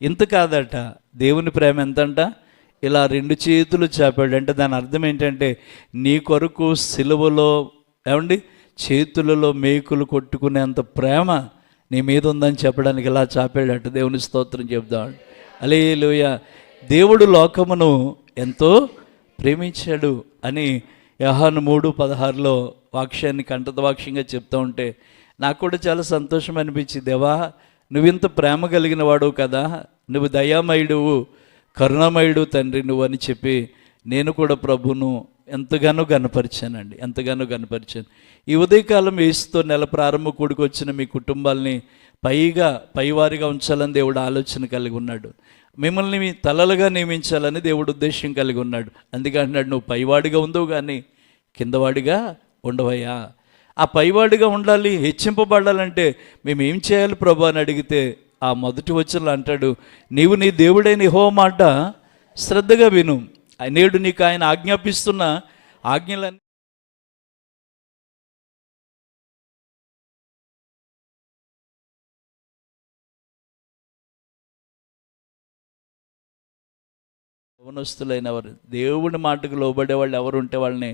ఇంత కాదట, దేవుని ప్రేమ ఎంతంట, ఇలా 2 చేతులు చాపాడు. అంటే దాని అర్థం ఏంటంటే నీ కొరకు సిలువలో ఏమండి చేతులలో మేకులు కొట్టుకునేంత ప్రేమ నీ మీద ఉందని చెప్పడానికి ఇలా చాపాడట. దేవుని స్తోత్రం చెప్దామండి. హల్లెలూయా. దేవుడు లోకమును ఎంతో ప్రేమించాడు అని యోహాను 3:16 వాక్యాన్ని కంఠత వాక్యంగా చెప్తూ ఉంటే నాకు కూడా చాలా సంతోషం అనిపించింది. దేవా, నువ్వింత ప్రేమ కలిగిన వాడు కదా, నువ్వు దయామయుడు, కరుణామయుడు తండ్రి నువ్వు అని చెప్పి నేను కూడా ప్రభును ఎంతగానో గనపరిచాను. ఈ ఉదయకాలం యేసుతో నెల ప్రారంభ కూడికి వచ్చిన మీ కుటుంబాల్ని పైవారిగా ఉంచాలని దేవుడు ఆలోచన కలిగి ఉన్నాడు. మిమ్మల్ని మీ తలలుగా నియమించాలని దేవుడు ఉద్దేశం కలిగి ఉన్నాడు. అందుకే అంటున్నాడు, నువ్వు పైవాడిగా ఉండవు కానీ కిందవాడిగా ఉండవయ్యా. ఆ పైవాడిగా ఉండాలి, హెచ్చింపబడాలంటే మేము ఏం చేయాలి ప్రభు అని అడిగితే ఆ మొదటి వచనంలో అంటాడు, నీవు నీ దేవుడైన యెహోవా మాట శ్రద్ధగా విను, నేడు నీకు ఆయన ఆజ్ఞాపిస్తున్న ఆజ్ఞలన్నీ యవనస్తులైన వారు, దేవుడి మాటకు లోబడే వాళ్ళు ఎవరు ఉంటే వాళ్ళని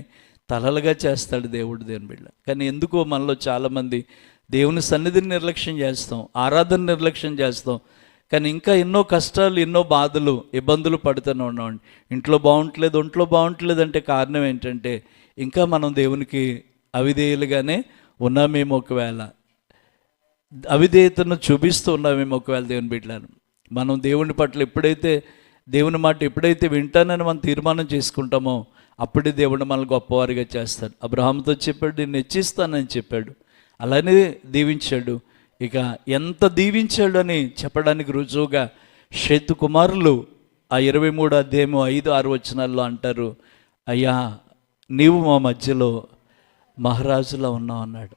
తలలుగా చేస్తాడు దేవుడు, దేవుని బిడ్డ. కానీ ఎందుకో మనలో చాలామంది దేవుని సన్నిధిని నిర్లక్ష్యం చేస్తాం, ఆరాధన నిర్లక్ష్యం చేస్తాం. కానీ ఇంకా ఎన్నో కష్టాలు, ఎన్నో బాధలు, ఇబ్బందులు పడుతూనే ఉన్నామండి. ఒంట్లో బాగుంటలేదు అంటే కారణం ఏంటంటే ఇంకా మనం దేవునికి అవిధేయులుగానే ఉన్నామేమో, ఒకవేళ అవిధేయతను చూపిస్తూ ఉన్నామేమో ఒకవేళ దేవుని బిడ్డలను. మనం దేవుని పట్ల దేవుని మాట ఎప్పుడైతే వింటానని మనం తీర్మానం చేసుకుంటామో అప్పుడే దేవుడు మనల్ని గొప్పవారిగా చేస్తాడు. అబ్రహాముతో చెప్పాడు, నేను హెచ్చిస్తానని చెప్పాడు, అలానే దీవించాడు. ఇక ఎంత దీవించాడు అని చెప్పడానికి రుజువుగా షేతు కుమారులు ఆ 23 అధ్యాయం 5-6 వచనాల్లో అంటారు, అయ్యా నీవు మా మధ్యలో మహారాజులా ఉన్నావు అన్నాడు.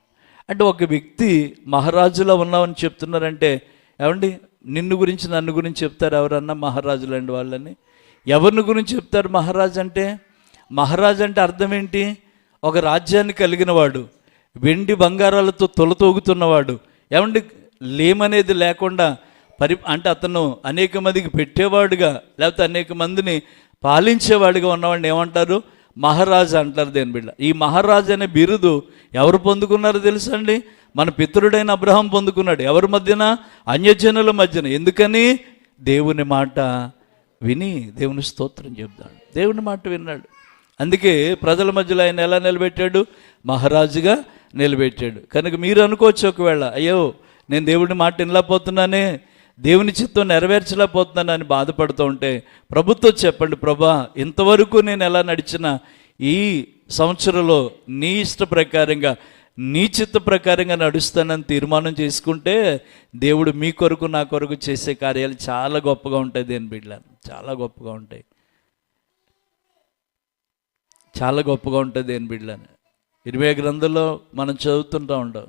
అంటే ఒక వ్యక్తి మహారాజులా ఉన్నావని చెప్తున్నారంటే, ఏమండి నిన్ను గురించి నన్ను గురించి చెప్తారు ఎవరన్నా మహారాజులు అండి వాళ్ళని? ఎవరిని గురించి చెప్తారు మహారాజు అంటే? మహారాజు అంటే అర్థం ఏంటి? ఒక రాజ్యాన్ని కలిగిన వాడు, వెండి బంగారాలతో తొలతూగుతున్నవాడు, ఏమండి లేమనేది లేకుండా అంటే అతను అనేక మందికి పెట్టేవాడుగా లేకపోతే అనేక మందిని పాలించేవాడిగా ఉన్నవాడిని ఏమంటారు? మహారాజు అంటారు దేని బిడ్డ. ఈ మహారాజు అనే బిరుదు ఎవరు పొందుకున్నారో తెలుసా అండి? మన పితరుడైన అబ్రహాం పొందుకున్నాడు. ఎవరి మధ్యన? అన్యజనుల మధ్యన. ఎందుకని? దేవుని మాట విని దేవుని స్తోత్రం చెప్తాడు. దేవుని మాట విన్నాడు, అందుకే ప్రజల మధ్యలో ఆయన ఎలా నిలబెట్టాడు? మహారాజుగా నిలబెట్టాడు. కనుక మీరు అనుకోవచ్చు ఒకవేళ, అయ్యో నేను దేవుని మాట వినలేకపోతున్నానే, దేవుని చిత్తం నెరవేర్చలేకపోతున్నాను అని బాధపడుతూ ఉంటే ప్రభుతో చెప్పండి, ప్రభా ఇంతవరకు నేను ఎలా నడిచినా ఈ సంవత్సరంలో నీ ఇష్ట ప్రకారంగా నీ చిత్త ప్రకారంగా నడుస్తానని తీర్మానం చేసుకుంటే దేవుడు మీ కొరకు నా కొరకు చేసే కార్యాలు చాలా గొప్పగా ఉంటాయి. దేని బిడ్డలను చాలా గొప్పగా ఉంటాయి, చాలా గొప్పగా ఉంటుంది దేని బిడ్డలని. ఇర్మియా గ్రంథంలో మనం చదువుతుంటూ ఉంటాం,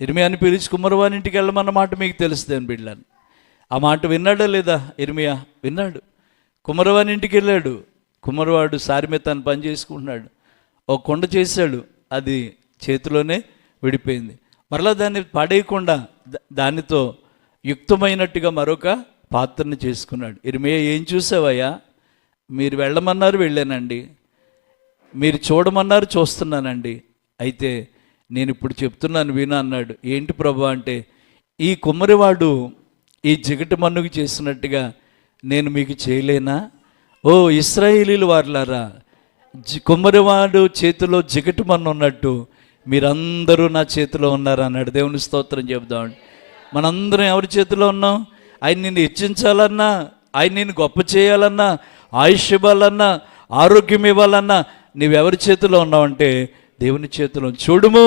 ఇర్మియాని పిలిచి కుమ్మరివాని ఇంటికి వెళ్ళమన్న మాట మీకు తెలుసు దేని బిడ్డలని. ఆ మాట విన్నాడా లేదా? ఇర్మియా విన్నాడు. కుమ్మరివాని ఇంటికి వెళ్ళాడు. కుమ్మరివాడు సారిమే తను పని చేసుకుంటున్నాడు. ఒక కొండ చేశాడు, అది చేతిలోనే విడిపోయింది. మరలా దాన్ని పడేయకుండా దానితో యుక్తమైనట్టుగా మరొక పాత్రను చేసుకున్నాడు. ఇర్మియా ఏం చూసావయ్యా? మీరు వెళ్ళమన్నారు వెళ్ళానండి, మీరు చూడమన్నారు చూస్తున్నానండి, అయితే నేను ఇప్పుడు చెప్తున్నాను విను అన్నాడు. ఏంటి ప్రభు అంటే, ఈ కుమ్మరివాడు ఈ జిగటి మన్నుకు చేసినట్టుగా నేను మీకు చేయలేనా? ఓ ఇశ్రాయేలీలు వారులారా, కుమ్మరివాడు చేతిలో జిగటి మన్ను ఉన్నట్టు మీరందరూ నా చేతిలో ఉన్నారు అన్నాడు. దేవుని స్తోత్రం చెప్దామండి. మనందరం ఎవరి చేతిలో ఉన్నాం? ఆయన నిన్ను హెచ్చించాలన్నా, ఆయన నిన్ను గొప్ప చేయాలన్నా, ఆయుష్ ఇవ్వాలన్నా, ఆరోగ్యం ఇవ్వాలన్నా నీవెవరి చేతిలో ఉన్నావంటే దేవుని చేతిలో. చూడుము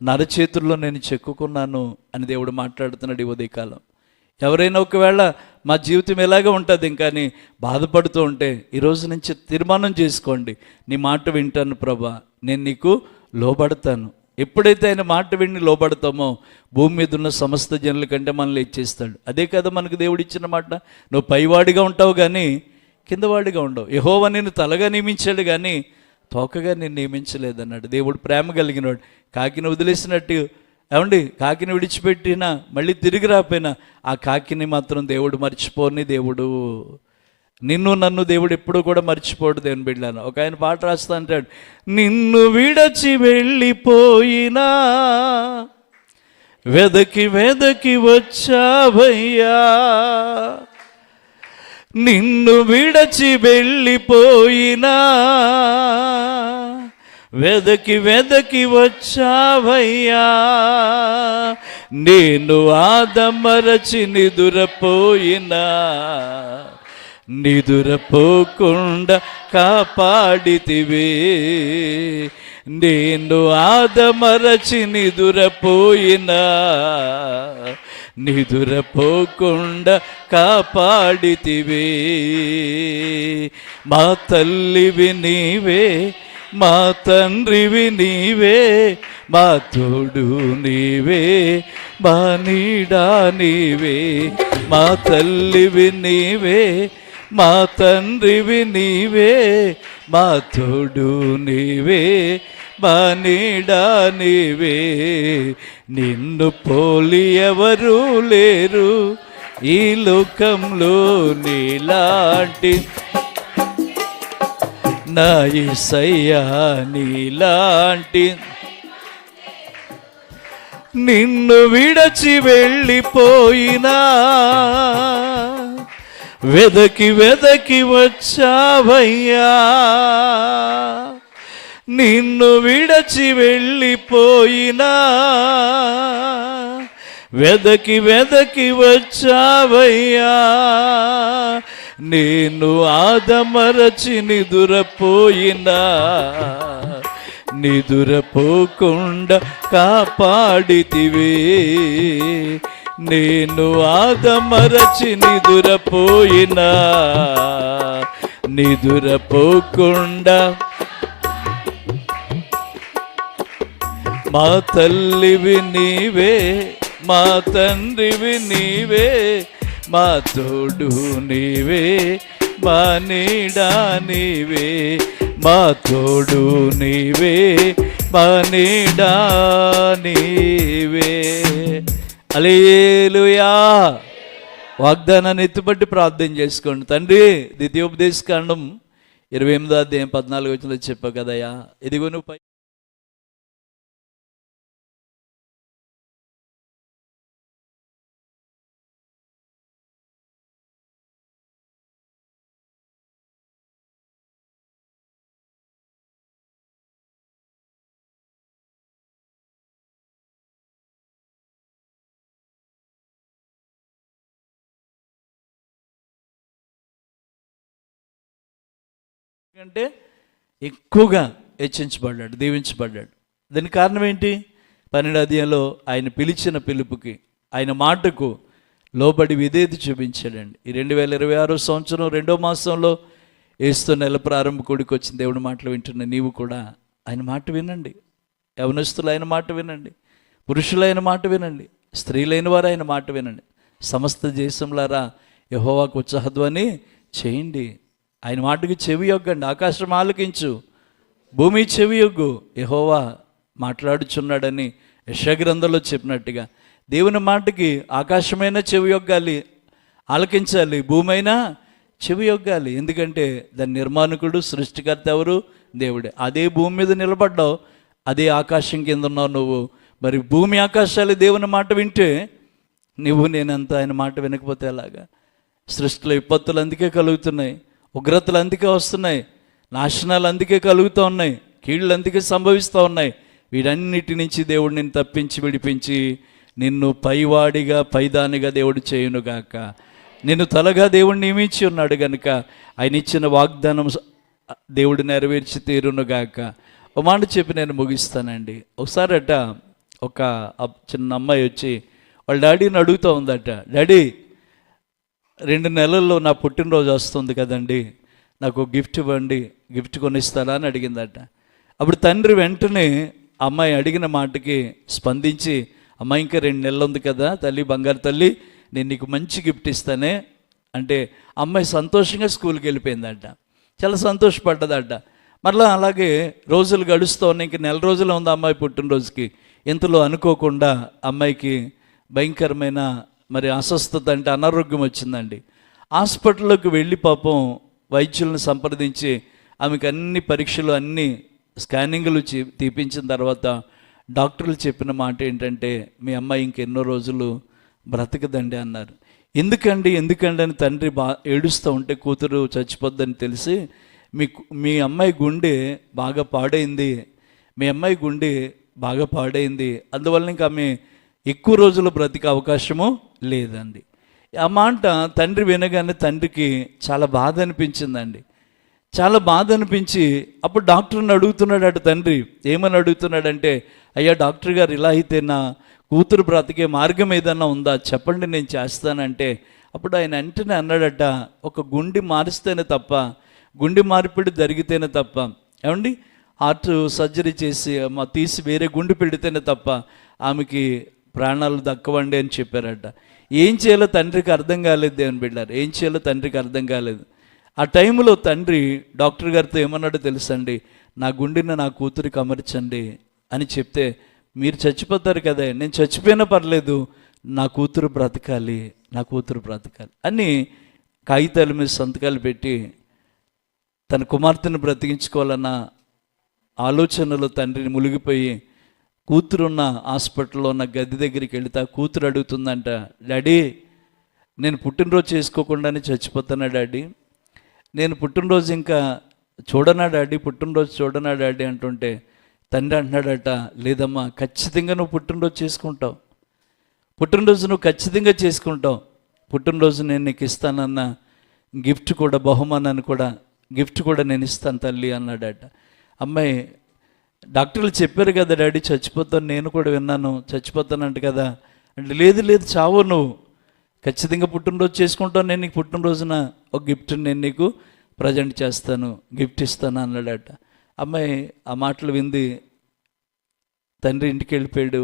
నర చేతుల్లో నేను చెక్కుకున్నాను అని దేవుడు మాట్లాడుతున్నాడు ఈ ఉదయకాలం. ఎవరైనా ఒకవేళ మా జీవితం ఎలాగ ఉంటుంది ఇంకా అని బాధపడుతూ ఉంటే ఈరోజు నుంచి తీర్మానం చేసుకోండి, నీ మాట వింటాను ప్రభా, నేను నీకు లోబడతాను. ఎప్పుడైతే ఆయన మాట విని లోబడతామో భూమి మీద ఉన్న సమస్త జనుల కంటే మనల్ని ఇచ్చేస్తాడు. అదే కదా మనకు దేవుడు ఇచ్చిన మాట. నువ్వు పైవాడిగా ఉంటావు కానీ కిందవాడిగా ఉండవు. యెహోవా నిన్ను తలగా నియమించాడు కానీ తోకగా నేను నియమించలేదన్నాడు. దేవుడు ప్రేమ కలిగినవాడు. కాకిని వదిలేసినట్టు, ఏమండి కాకిని విడిచిపెట్టినా మళ్ళీ తిరిగి రాపోయినా ఆ కాకిని మాత్రం దేవుడు మర్చిపోని దేవుడు. నిన్ను నన్ను దేవుడు ఎప్పుడు కూడా మర్చిపోడు దేవుని బిడ్డలను. ఒక ఆయన పాట రాస్తా అంటాడు, నిన్ను విడచి వెళ్ళిపోయినా వెదకి వెదకి వచ్చావయ్యా, నిన్ను విడచి వెళ్ళిపోయినా వెదకి వెదకి వచ్చావయ్యా, నేను ఆదమరచి నిదురపోయినా నిదురపోకుండా కాపాడితివే, నేను ఆదమరచి నిదురపోయినా నిదురపోకుండా కాపాడితివే. మా తల్లివి నీవే, మా తండ్రివి నీవే, మా తోడు నీవే, మా నీడా నీవే. మా తల్లివి నీవే, మా తండ్రివి నీవే, మా తోడు నీవే, మా నీడా నీవే. నిన్ను పోలి ఎవరు లేరు ఈ లోకంలో నీలాంటి, నా యేసయ్యా నీలాంటి. నిన్ను విడచి వెళ్ళిపోయినా వెదకి వెదకి వచ్చావయ్యా, నిన్ను విడచి వెళ్ళిపోయినా వెదకి వెదకి వచ్చావయ్యా, నేను ఆదమరచి నిదురపోయినా నిదురపోకుండా కాపాడితివే, నేను ఆదమరచి నిదురపోయినా నిదురపోకుండా. మా తల్లివి నీవే, మా తండ్రివి నీవే, మా తోడు నీవే, మా నీడా నీవే, మా తోడు నీవే, మా నీడా నీవే. హల్లెలూయా. వాగ్దానాన్ని ఎత్తుపట్టి ప్రార్థన చేసుకోండి. తండ్రి, ద్వితీయోపదేశకాండం 28వ అధ్యాయం 14వ వచనంలో చెప్పావు కదయ్యా, ఇదిగో నువ్వు అంటే ఎక్కువగా హెచ్చించబడ్డాడు, దీవించబడ్డాడు. దానికి కారణం ఏంటి? 12వ అధ్యాయంలో ఆయన పిలిచిన పిలుపుకి, ఆయన మాటకు లోబడి విధేయత చూపించాడండి. ఈ 2026 సంవత్సరం 2వ మాసంలో ఏస్తూ నెల ప్రారంభ కూడికి వచ్చిన దేవుడి మాటలు వింటున్న నీవు కూడా ఆయన మాట వినండి. యవనస్తులు ఆయన మాట వినండి, పురుషులైన మాట వినండి, స్త్రీలైన వారు ఆయన మాట వినండి. సమస్త దేశంలారా యెహోవాకు ఉత్సాహధ్వని చేయండి. ఆయన మాటకి చెవి యొగ్గండి. ఆకాశం ఆలకించు, భూమి చెవి యొగ్గు, యెహోవా మాట్లాడుచున్నాడని యెషయా గ్రంథంలో చెప్పినట్టుగా దేవుని మాటకి ఆకాశమైనా చెవి యొగ్గాలి, ఆలకించాలి, భూమి అయినా చెవి యొగ్గాలి. ఎందుకంటే దాని నిర్మాణకుడు సృష్టికర్త ఎవరు? దేవుడే. అదే భూమి మీద నిలబడ్డావు, అదే ఆకాశం కింద ఉన్నావు నువ్వు. మరి భూమి ఆకాశాలు దేవుని మాట వింటే నువ్వు నేనంతా ఆయన మాట వినకపోతే ఎలాగా? సృష్టిలో విపత్తులు అందుకే కలుగుతున్నాయి, ఉగ్రతలు అందుకే వస్తున్నాయి, నాశనాలు అందుకే కలుగుతూ ఉన్నాయి, కీళ్ళు అందుకే సంభవిస్తూ ఉన్నాయి. వీటన్నిటి నుంచి దేవుడు నిన్ను తప్పించి విడిపించి నిన్ను పైవాడిగా పైదానిగా దేవుడు చేయునుగాక. నిన్ను తలగా దేవుడు నియమించి ఉన్నాడు కనుక ఆయన ఇచ్చిన వాగ్దానం దేవుడు నెరవేర్చి తీరునుగాక. ఒక మాట చెప్పి నేను ముగిస్తానండి. ఒకసారట ఒక చిన్న అమ్మాయి వచ్చి వాళ్ళ డాడీని అడుగుతూ ఉందట, డాడీ 2 నెలల్లో నా పుట్టినరోజు వస్తుంది కదండి, నాకు గిఫ్ట్ ఇవ్వండి, గిఫ్ట్ కొనిస్తారా అని అడిగిందట. అప్పుడు తండ్రి వెంటనే అమ్మాయి అడిగిన మాటకి స్పందించి, అమ్మాయి ఇంకా 2 నెలలు ఉంది కదా తల్లి, బంగారు తల్లి, నేను నీకు మంచి గిఫ్ట్ ఇస్తానే అంటే అమ్మాయి సంతోషంగా స్కూల్కి వెళ్ళిపోయిందట. చాలా సంతోషపడ్డదట. మరలా అలాగే రోజులు గడుస్తూ ఉన్నాయి. ఇంక 1 నెల రోజులు ఉంది అమ్మాయి పుట్టినరోజుకి. ఇంతలో అనుకోకుండా అమ్మాయికి భయంకరమైన మరి అస్వస్థత, అంటే అనారోగ్యం వచ్చిందండి. హాస్పిటల్లోకి వెళ్ళి పాపం వైద్యులను సంప్రదించి ఆమెకు అన్ని పరీక్షలు, అన్ని స్కానింగ్లు తీపించిన తర్వాత డాక్టర్లు చెప్పిన మాట ఏంటంటే, మీ అమ్మాయి ఇంకెన్నో రోజులు బ్రతకదండి అన్నారు. ఎందుకండి అని తండ్రి ఏడుస్తూ ఉంటే కూతురు చచ్చిపోద్దని తెలిసి మీ అమ్మాయి గుండె బాగా పాడైంది, మీ అమ్మాయి గుండె బాగా పాడైంది, అందువల్ల ఇంకా ఆమె ఎక్కువ రోజులు బ్రతికే అవకాశము లేదండి. ఆ మాట తండ్రి వినగానే తండ్రికి చాలా బాధ అనిపించిందండి. చాలా బాధ అనిపించి అప్పుడు డాక్టర్ని అడుగుతున్నాడు తండ్రి. ఏమని అడుగుతున్నాడంటే, అయ్యా డాక్టర్ గారు, ఇలా అయితే నా కూతురు బ్రతికే మార్గం ఏదన్నా ఉందా చెప్పండి, నేను చేస్తానంటే అప్పుడు ఆయన వెంటనే అన్నాడట, ఒక గుండె మారిస్తేనే తప్ప, గుండె మార్పిడి జరిగితేనే తప్ప, ఏమండి హార్ట్ సర్జరీ చేసి తీసి వేరే గుండె పెడితేనే తప్ప ఆమెకి ప్రాణాలు దక్కవండి అని చెప్పారట. ఏం చేయాలో తండ్రికి అర్థం కాలేదు దేవుని బిడ్డారు, ఏం చేయాలో తండ్రికి అర్థం కాలేదు. ఆ టైంలో తండ్రి డాక్టర్ గారితో ఏమన్నాడో తెలుసండి, నా గుండెని నా కూతురికి అమర్చండి అని చెప్తే, మీరు చచ్చిపోతారు కదా, నేను చచ్చిపోయినా పర్లేదు, నా కూతురు బ్రతకాలి, నా కూతురు బ్రతకాలి అని కాగితాల మీద సంతకాలు పెట్టి తన కుమార్తెను బ్రతికించుకోవాలన్న ఆలోచనలో తండ్రిని మునిగిపోయి కూతురున్న హాస్పిటల్లో ఉన్న గది దగ్గరికి వెళితే కూతురు అడుగుతుందంట, డాడీ నేను పుట్టినరోజు చేసుకోకుండానే చచ్చిపోతానా డాడీ, నేను పుట్టినరోజు ఇంకా చూడనా డాడీ, పుట్టినరోజు చూడనా డాడీ అంటుంటే తండ్రి అంటున్నాడట, లేదమ్మా ఖచ్చితంగా నువ్వు పుట్టినరోజు చేసుకుంటావు, పుట్టినరోజు నువ్వు ఖచ్చితంగా చేసుకుంటావు, పుట్టినరోజు నేను నీకు ఇస్తానన్న గిఫ్ట్ కూడా, బహుమానాన్ని కూడా, గిఫ్ట్ కూడా నేను ఇస్తాను తల్లి అన్నాడట. అమ్మాయి, డాక్టర్లు చెప్పారు కదా డాడీ చచ్చిపోతాను, నేను కూడా విన్నాను, చచ్చిపోతానంట కదా అంటే, లేదు చావు, నువ్వు ఖచ్చితంగా పుట్టినరోజు చేసుకుంటావు, నేను నీకు పుట్టినరోజున ఒక గిఫ్ట్ నేను నీకు ప్రజెంట్ చేస్తాను, గిఫ్ట్ ఇస్తాను అన్నాడట. అమ్మాయి ఆ మాటలు వింది, తండ్రి ఇంటికి వెళ్ళిపోయాడు.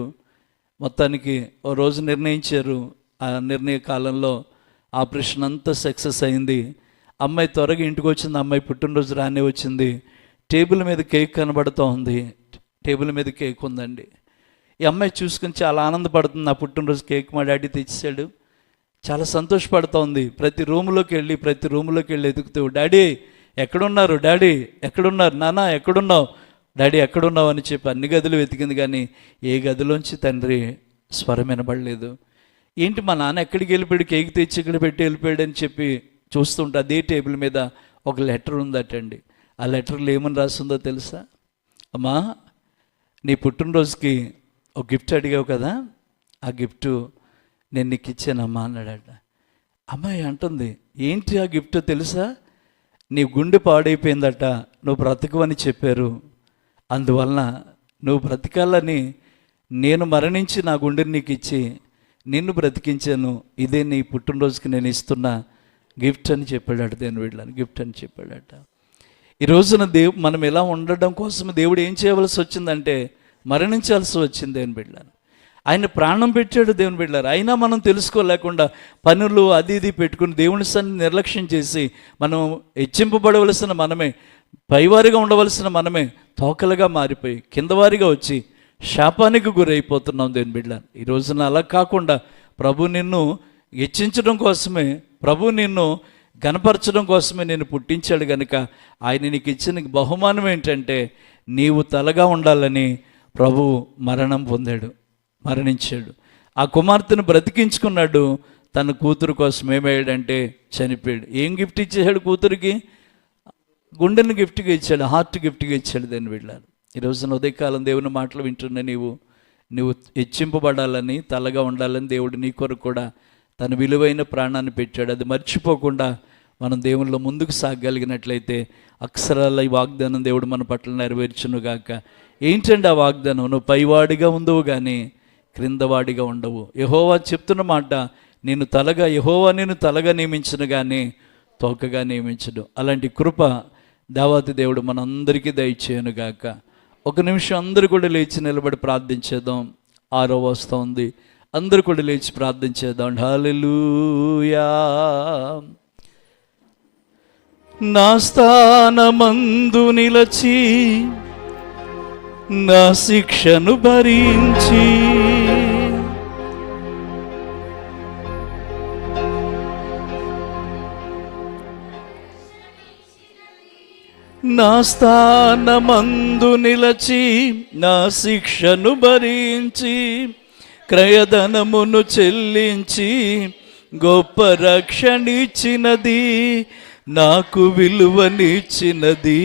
మొత్తానికి ఓ రోజు నిర్ణయించారు, ఆ నిర్ణయ కాలంలో ఆపరేషన్ అంతా సక్సెస్ అయింది. అమ్మాయి త్వరగా ఇంటికి వచ్చింది, అమ్మాయి పుట్టినరోజు రానే వచ్చింది. టేబుల్ మీద కేక్ కనబడుతూ ఉంది, టేబుల్ మీద కేక్ ఉందండి. ఈ అమ్మాయి చూసుకుని చాలా ఆనందపడుతుంది, నా పుట్టినరోజు కేక్ మా డాడీ తెచ్చాడు, చాలా సంతోషపడుతూ ఉంది. ప్రతి రూమ్లోకి వెళ్ళి ఎదుగుతూ, డాడీ ఎక్కడున్నారు, డాడీ ఎక్కడున్నారు, నాన్న ఎక్కడున్నావు, డాడీ ఎక్కడున్నావు అని చెప్పి అన్ని గదులు వెతికింది, కానీ ఏ గదిలోంచి తండ్రి స్వరం వినబడలేదు. ఏంటి మా నాన్న ఎక్కడికి వెళ్ళిపోయాడు, కేక్ తెచ్చి ఇక్కడ పెట్టి వెళ్ళిపోయాడు అని చెప్పి చూస్తుంటే అదే టేబుల్ మీద ఒక లెటర్ ఉందటండి. ఆ లెటర్లో ఏమని రాస్తుందో తెలుసా, అమ్మా నీ పుట్టినరోజుకి ఒక గిఫ్ట్ అడిగావు కదా, ఆ గిఫ్ట్ నేను నీకు ఇచ్చానమ్మా అన్నాడట. అమ్మాయి అంటుంది, ఏంటి ఆ గిఫ్ట్ తెలుసా, నీ గుండె పాడైపోయిందట, నువ్వు బ్రతకవని చెప్పారు, అందువలన నువ్వు బ్రతకాలని నేను మరణించి నా గుండెని నీకు ఇచ్చి నిన్ను బ్రతికించాను, ఇదే నీ పుట్టినరోజుకి నేను ఇస్తున్న గిఫ్ట్ అని చెప్పాడట. దేవుని వీళ్ళని గిఫ్ట్ అని చెప్పాడట. ఈ రోజున మనం ఎలా ఉండడం కోసం దేవుడు ఏం చేయవలసి వచ్చిందంటే మరణించాల్సి వచ్చింది దేవుని బిడ్డలను. ఆయన ప్రాణం పెట్టాడు దేవుని బిడ్డలారు. అయినా మనం తెలుసుకోలేకుండా పనులు అది ఇది పెట్టుకుని దేవుని సన్నిధిని నిర్లక్ష్యం చేసి మనం హెచ్చింపబడవలసిన మనమే, పైవారిగా ఉండవలసిన మనమే తోకలుగా మారిపోయి కిందవారిగా వచ్చి శాపానికి గురైపోతున్నాం దేవుని బిడ్డలారు. ఈ రోజున అలా కాకుండా ప్రభు నిన్ను హెచ్చించడం కోసమే, ప్రభు నిన్ను గణపరచడం కోసమే నేను పుట్టించాడు కనుక ఆయన నీకు ఇచ్చిన బహుమానం ఏంటంటే నీవు తలగా ఉండాలని ప్రభు మరణం పొందాడు, మరణించాడు. ఆ కుమార్తెను బ్రతికించుకున్నాడు. తన కూతురు కోసం ఏమయ్యాడంటే చనిపోయాడు. ఏం గిఫ్ట్ ఇచ్చేసాడు కూతురికి? గుండెను గిఫ్ట్గా ఇచ్చాడు, హార్ట్ గిఫ్ట్గా ఇచ్చాడు. దాన్ని వెళ్ళాలి. ఈ రోజున ఉదయకాలం దేవుని మాటలు వింటున్న నువ్వు హెచ్చింపబడాలని, తలగా ఉండాలని దేవుడు నీ కొరకు కూడా తన విలువైన ప్రాణాన్ని పెట్టాడు. అది మర్చిపోకుండా మనం దేవునిలో ముందుకు సాగగలిగినట్లయితే అక్షరాల ఈ వాగ్దానం దేవుడు మన పట్ల నెరవేర్చునుగాక. ఏంటండి ఆ వాగ్దానం? నువ్వు పైవాడిగా ఉండవు కానీ క్రిందవాడిగా ఉండవు. యెహోవా చెప్తున్న మాట, యెహోవా నేను తలగా నియమించను కానీ తోకగా నియమించడు. అలాంటి కృప దేవాతి దేవుడు మనందరికీ దయచేయనుగాక. ఒక నిమిషం అందరూ కూడా లేచి నిలబడి ప్రార్థించేద్దాం. 6వ వస్తుంది. అందరూ కూడా లేచి ప్రార్థించేద్దాం. హల్లెలూయా. నా స్థానమందు నిలచి నా శిక్షను భరించి నా స్థానమందు నిలచి నా శిక్షను భరించి క్రయధనమును చెల్లించి గొప్ప రక్షణిచ్చినది, నాకు విలువనిచ్చినది,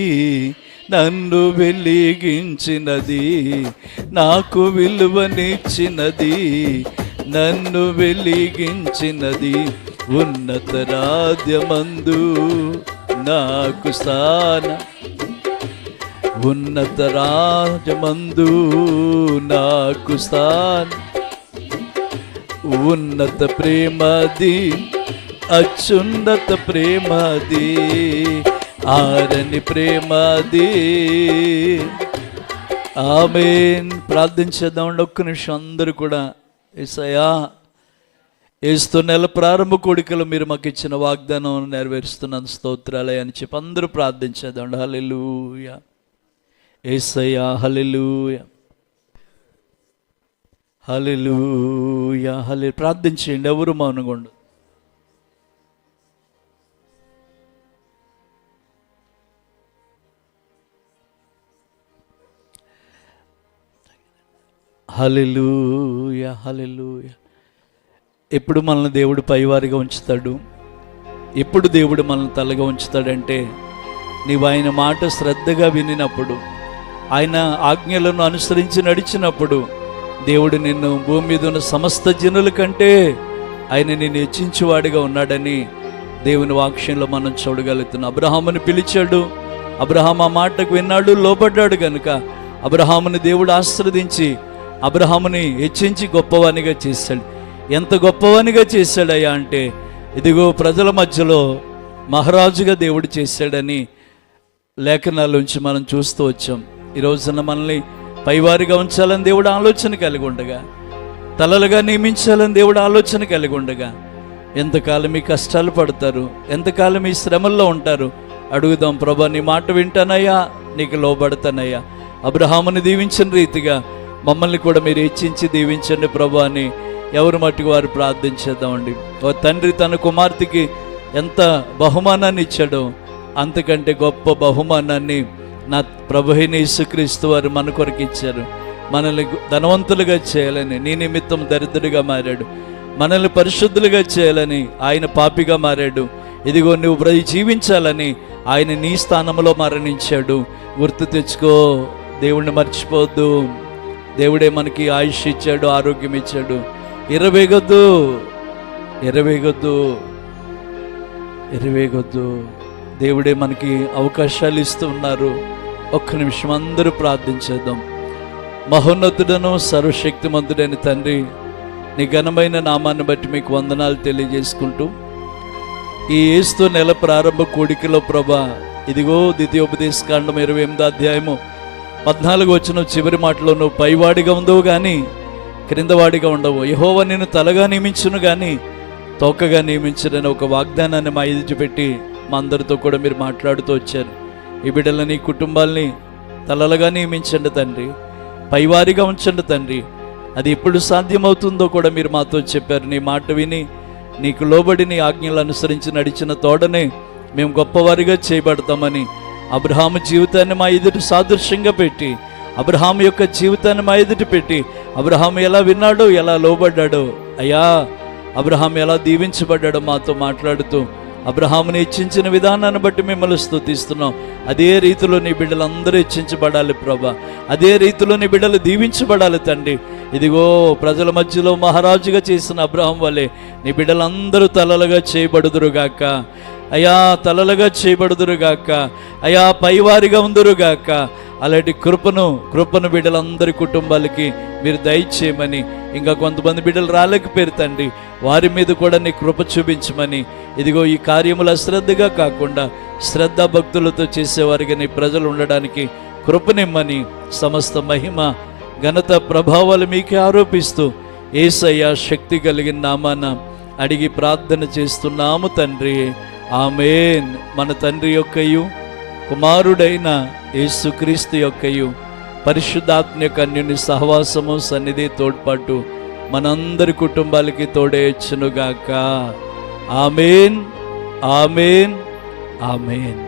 నన్ను వెలిగించినది, నాకు విలువనిచ్చినది, నన్ను వెలిగించినది. ఉన్నత రాజ్యమందు నాకు స్థానం, ఉన్నత రాజ్యమందు నాకు స్థానం, ఉన్నత ప్రేమది, అత్యున్నత ప్రేమది, ఆరని ప్రేమది. ఆమేన్. ప్రార్థించేద్దాం ఒక్క నిమిషం అందరూ కూడా. యేసయ్యా, ఏస్తు నెల ప్రారంభ కోడికలు మీరు మాకు ఇచ్చిన వాగ్దానం నెరవేరుస్తున్నందుకు స్తోత్రాలే అని చెప్పి అందరూ ప్రార్థించేద్దాం. హల్లెలూయా. యేసయ్యా, హల్లెలూయా, హల్లెలూయా, హల్లెలూయా. ప్రార్థించేయండి, ఎవరు మౌనంగా ఉండదు. హల్లెలూయా, హల్లెలూయా. ఎప్పుడు మనల్ని దేవుడు పైవారిగా ఉంచుతాడు, ఎప్పుడు దేవుడు మనల్ని తలగా ఉంచుతాడంటే, నీవు ఆయన మాట శ్రద్ధగా వినినప్పుడు, ఆయన ఆజ్ఞలను అనుసరించి నడిచినప్పుడు, దేవుడు నిన్ను భూమి మీద ఉన్న సమస్త జనుల కంటే ఆయన నిన్ను హెచ్చించువాడిగా ఉన్నాడని దేవుని వాక్యంలో మనం చూడగలుగుతున్నాం. అబ్రహాముని పిలిచాడు, అబ్రహాం ఆ మాటకు విన్నాడు, లోబడ్డాడు కనుక అబ్రహాముని దేవుడు ఆశీర్వదించి అబ్రహాముని హెచ్చించి గొప్పవానిగా చేశాడు. ఎంత గొప్పవానిగా చేశాడయ్యా అంటే, ఇదిగో ప్రజల మధ్యలో మహారాజుగా దేవుడు చేశాడని లేఖనాల్లోంచి మనం చూస్తూ వచ్చాం. ఈ రోజున మనల్ని పైవారిగా ఉంచాలని దేవుడు ఆలోచన కలిగి ఉండగా, తలలుగా నియమించాలని దేవుడు ఆలోచన కలిగి ఉండగా, ఎంతకాలం ఈ కష్టాలు పడతారు, ఎంతకాలం ఈ శ్రమల్లో ఉంటారు? అడుగుదాం. ప్రభా, నీ మాట వింటానయ్యా, నీకు లోబడతానయ్యా. అబ్రహాముని దీవించిన రీతిగా మమ్మల్ని కూడా మీరు హెచ్చించి దీవించండి ప్రభా అని ఎవరు మట్టుకు వారు ప్రార్థించేద్దామండి. ఓ తండ్రి తన కుమార్తెకి ఎంత బహుమానాన్ని ఇచ్చాడో, అంతకంటే గొప్ప బహుమానాన్ని నా ప్రభువైన యేసుక్రీస్తు వారు మన కొరకు ఇచ్చారు. మనల్ని ధనవంతులుగా చేయాలని నీ నిమిత్తం దరిద్రుడిగా మారాడు. మనల్ని పరిశుద్ధులుగా చేయాలని ఆయన పాపిగా మారాడు. ఇదిగో నువ్వు జీవించాలని ఆయన నీ స్థానంలో మరణించాడు. గుర్తు తెచ్చుకో, దేవుణ్ణి మర్చిపోవద్దు. దేవుడే మనకి ఆయుష్ ఇచ్చాడు, ఆరోగ్యం ఇచ్చాడు. ఎరవేగొద్దు, ఎరవేగొద్దు, ఎరవేగొద్దు. దేవుడే మనకి అవకాశాలు ఇస్తూ ఉన్నారు. ఒక్క నిమిషం అందరూ ప్రార్థించేద్దాం. మహోన్నతుడను సర్వశక్తిమంతుడైన తండ్రి, నీ ఘనమైన నామాన్ని బట్టి మీకు వందనాలు తెలియజేసుకుంటూ, ఈ యేసు నెల ప్రారంభ కూడికలో ప్రభా, ఇదిగో ద్వితీయోపదేశకాండం 28వ అధ్యాయము 14వ వచనం చివరి మాటలో, నువ్వు పైవాడిగా ఉండవు కానీ క్రిందవాడిగా ఉండవు, యెహోవా నిన్ను తలగా నియమించును కానీ తోకగా నియమించునని ఒక వాగ్దానాన్ని మా ఎదుటి పెట్టి మా అందరితో కూడా మీరు మాట్లాడుతూ వచ్చారు. ఈ బిడ్డలని, కుటుంబాల్ని తలలుగా నియమించండి తండ్రి, పైవారిగా ఉంచండి తండ్రి. అది ఎప్పుడు సాధ్యమవుతుందో కూడా మీరు మాతో చెప్పారు. నీ మాట విని నీకు లోబడి నీ ఆజ్ఞలు అనుసరించి నడిచిన తోడనే మేము గొప్పవారిగా చేయబడతామని అబ్రహాము జీవితాన్ని మా ఎదుటి సాదృశ్యంగా పెట్టి, అబ్రహాము యొక్క జీవితాన్ని మా ఎదుటి పెట్టి, అబ్రహాము ఎలా విన్నాడో, ఎలా లోబడ్డాడో, అయ్యా అబ్రహాము ఎలా దీవించబడ్డాడో మాతో మాట్లాడుతూ అబ్రహాముని హెచ్చించిన విధానాన్ని బట్టి మిమ్మల్ని స్తుతిస్తున్నాం. అదే రీతిలో నీ బిడ్డలందరూ హెచ్చించబడాలి ప్రభా, అదే రీతిలో నీ బిడ్డలు దీవించబడాలి తండ్రి. ఇదిగో ప్రజల మధ్యలో మహారాజుగా చేసిన అబ్రహాం వలె నీ బిడ్డలందరూ తలలుగా చేయబడుదురుగాక అయ్యా, తలలుగా చేయబడుదురుగాక అయ్యా, పైవారిగా ఉందురుగాక. అలాంటి కృపను బిడ్డలందరి కుటుంబాలకి మీరు దయచేయమని, ఇంకా కొంతమంది బిడ్డలు రాలేకపోయారు తండ్రి, వారి మీద కూడా నీ కృప చూపించమని, ఇదిగో ఈ కార్యములు అశ్రద్ధగా కాకుండా శ్రద్ధ భక్తులతో చేసేవారిగా నీ ప్రజలు ఉండడానికి కృపనిమ్మని, సమస్త మహిమ ఘనత ప్రభావాలు మీకే ఆరోపిస్తూ యేసయ్య శక్తి కలిగిన నామాన అడిగి ప్రార్థన చేస్తున్నాము తండ్రి, ఆమేన్. మన తండ్రి యొక్కయు కుమారుడైన యేసుక్రీస్తు యొక్కయు పరిశుద్ధాత్మ యొక్క అన్యుని సహవాసము, సన్నిధి, తోడ్పాటు మనందరి కుటుంబాలకి తోడేచ్చునుగాక. ఆమేన్, ఆమేన్, ఆమేన్.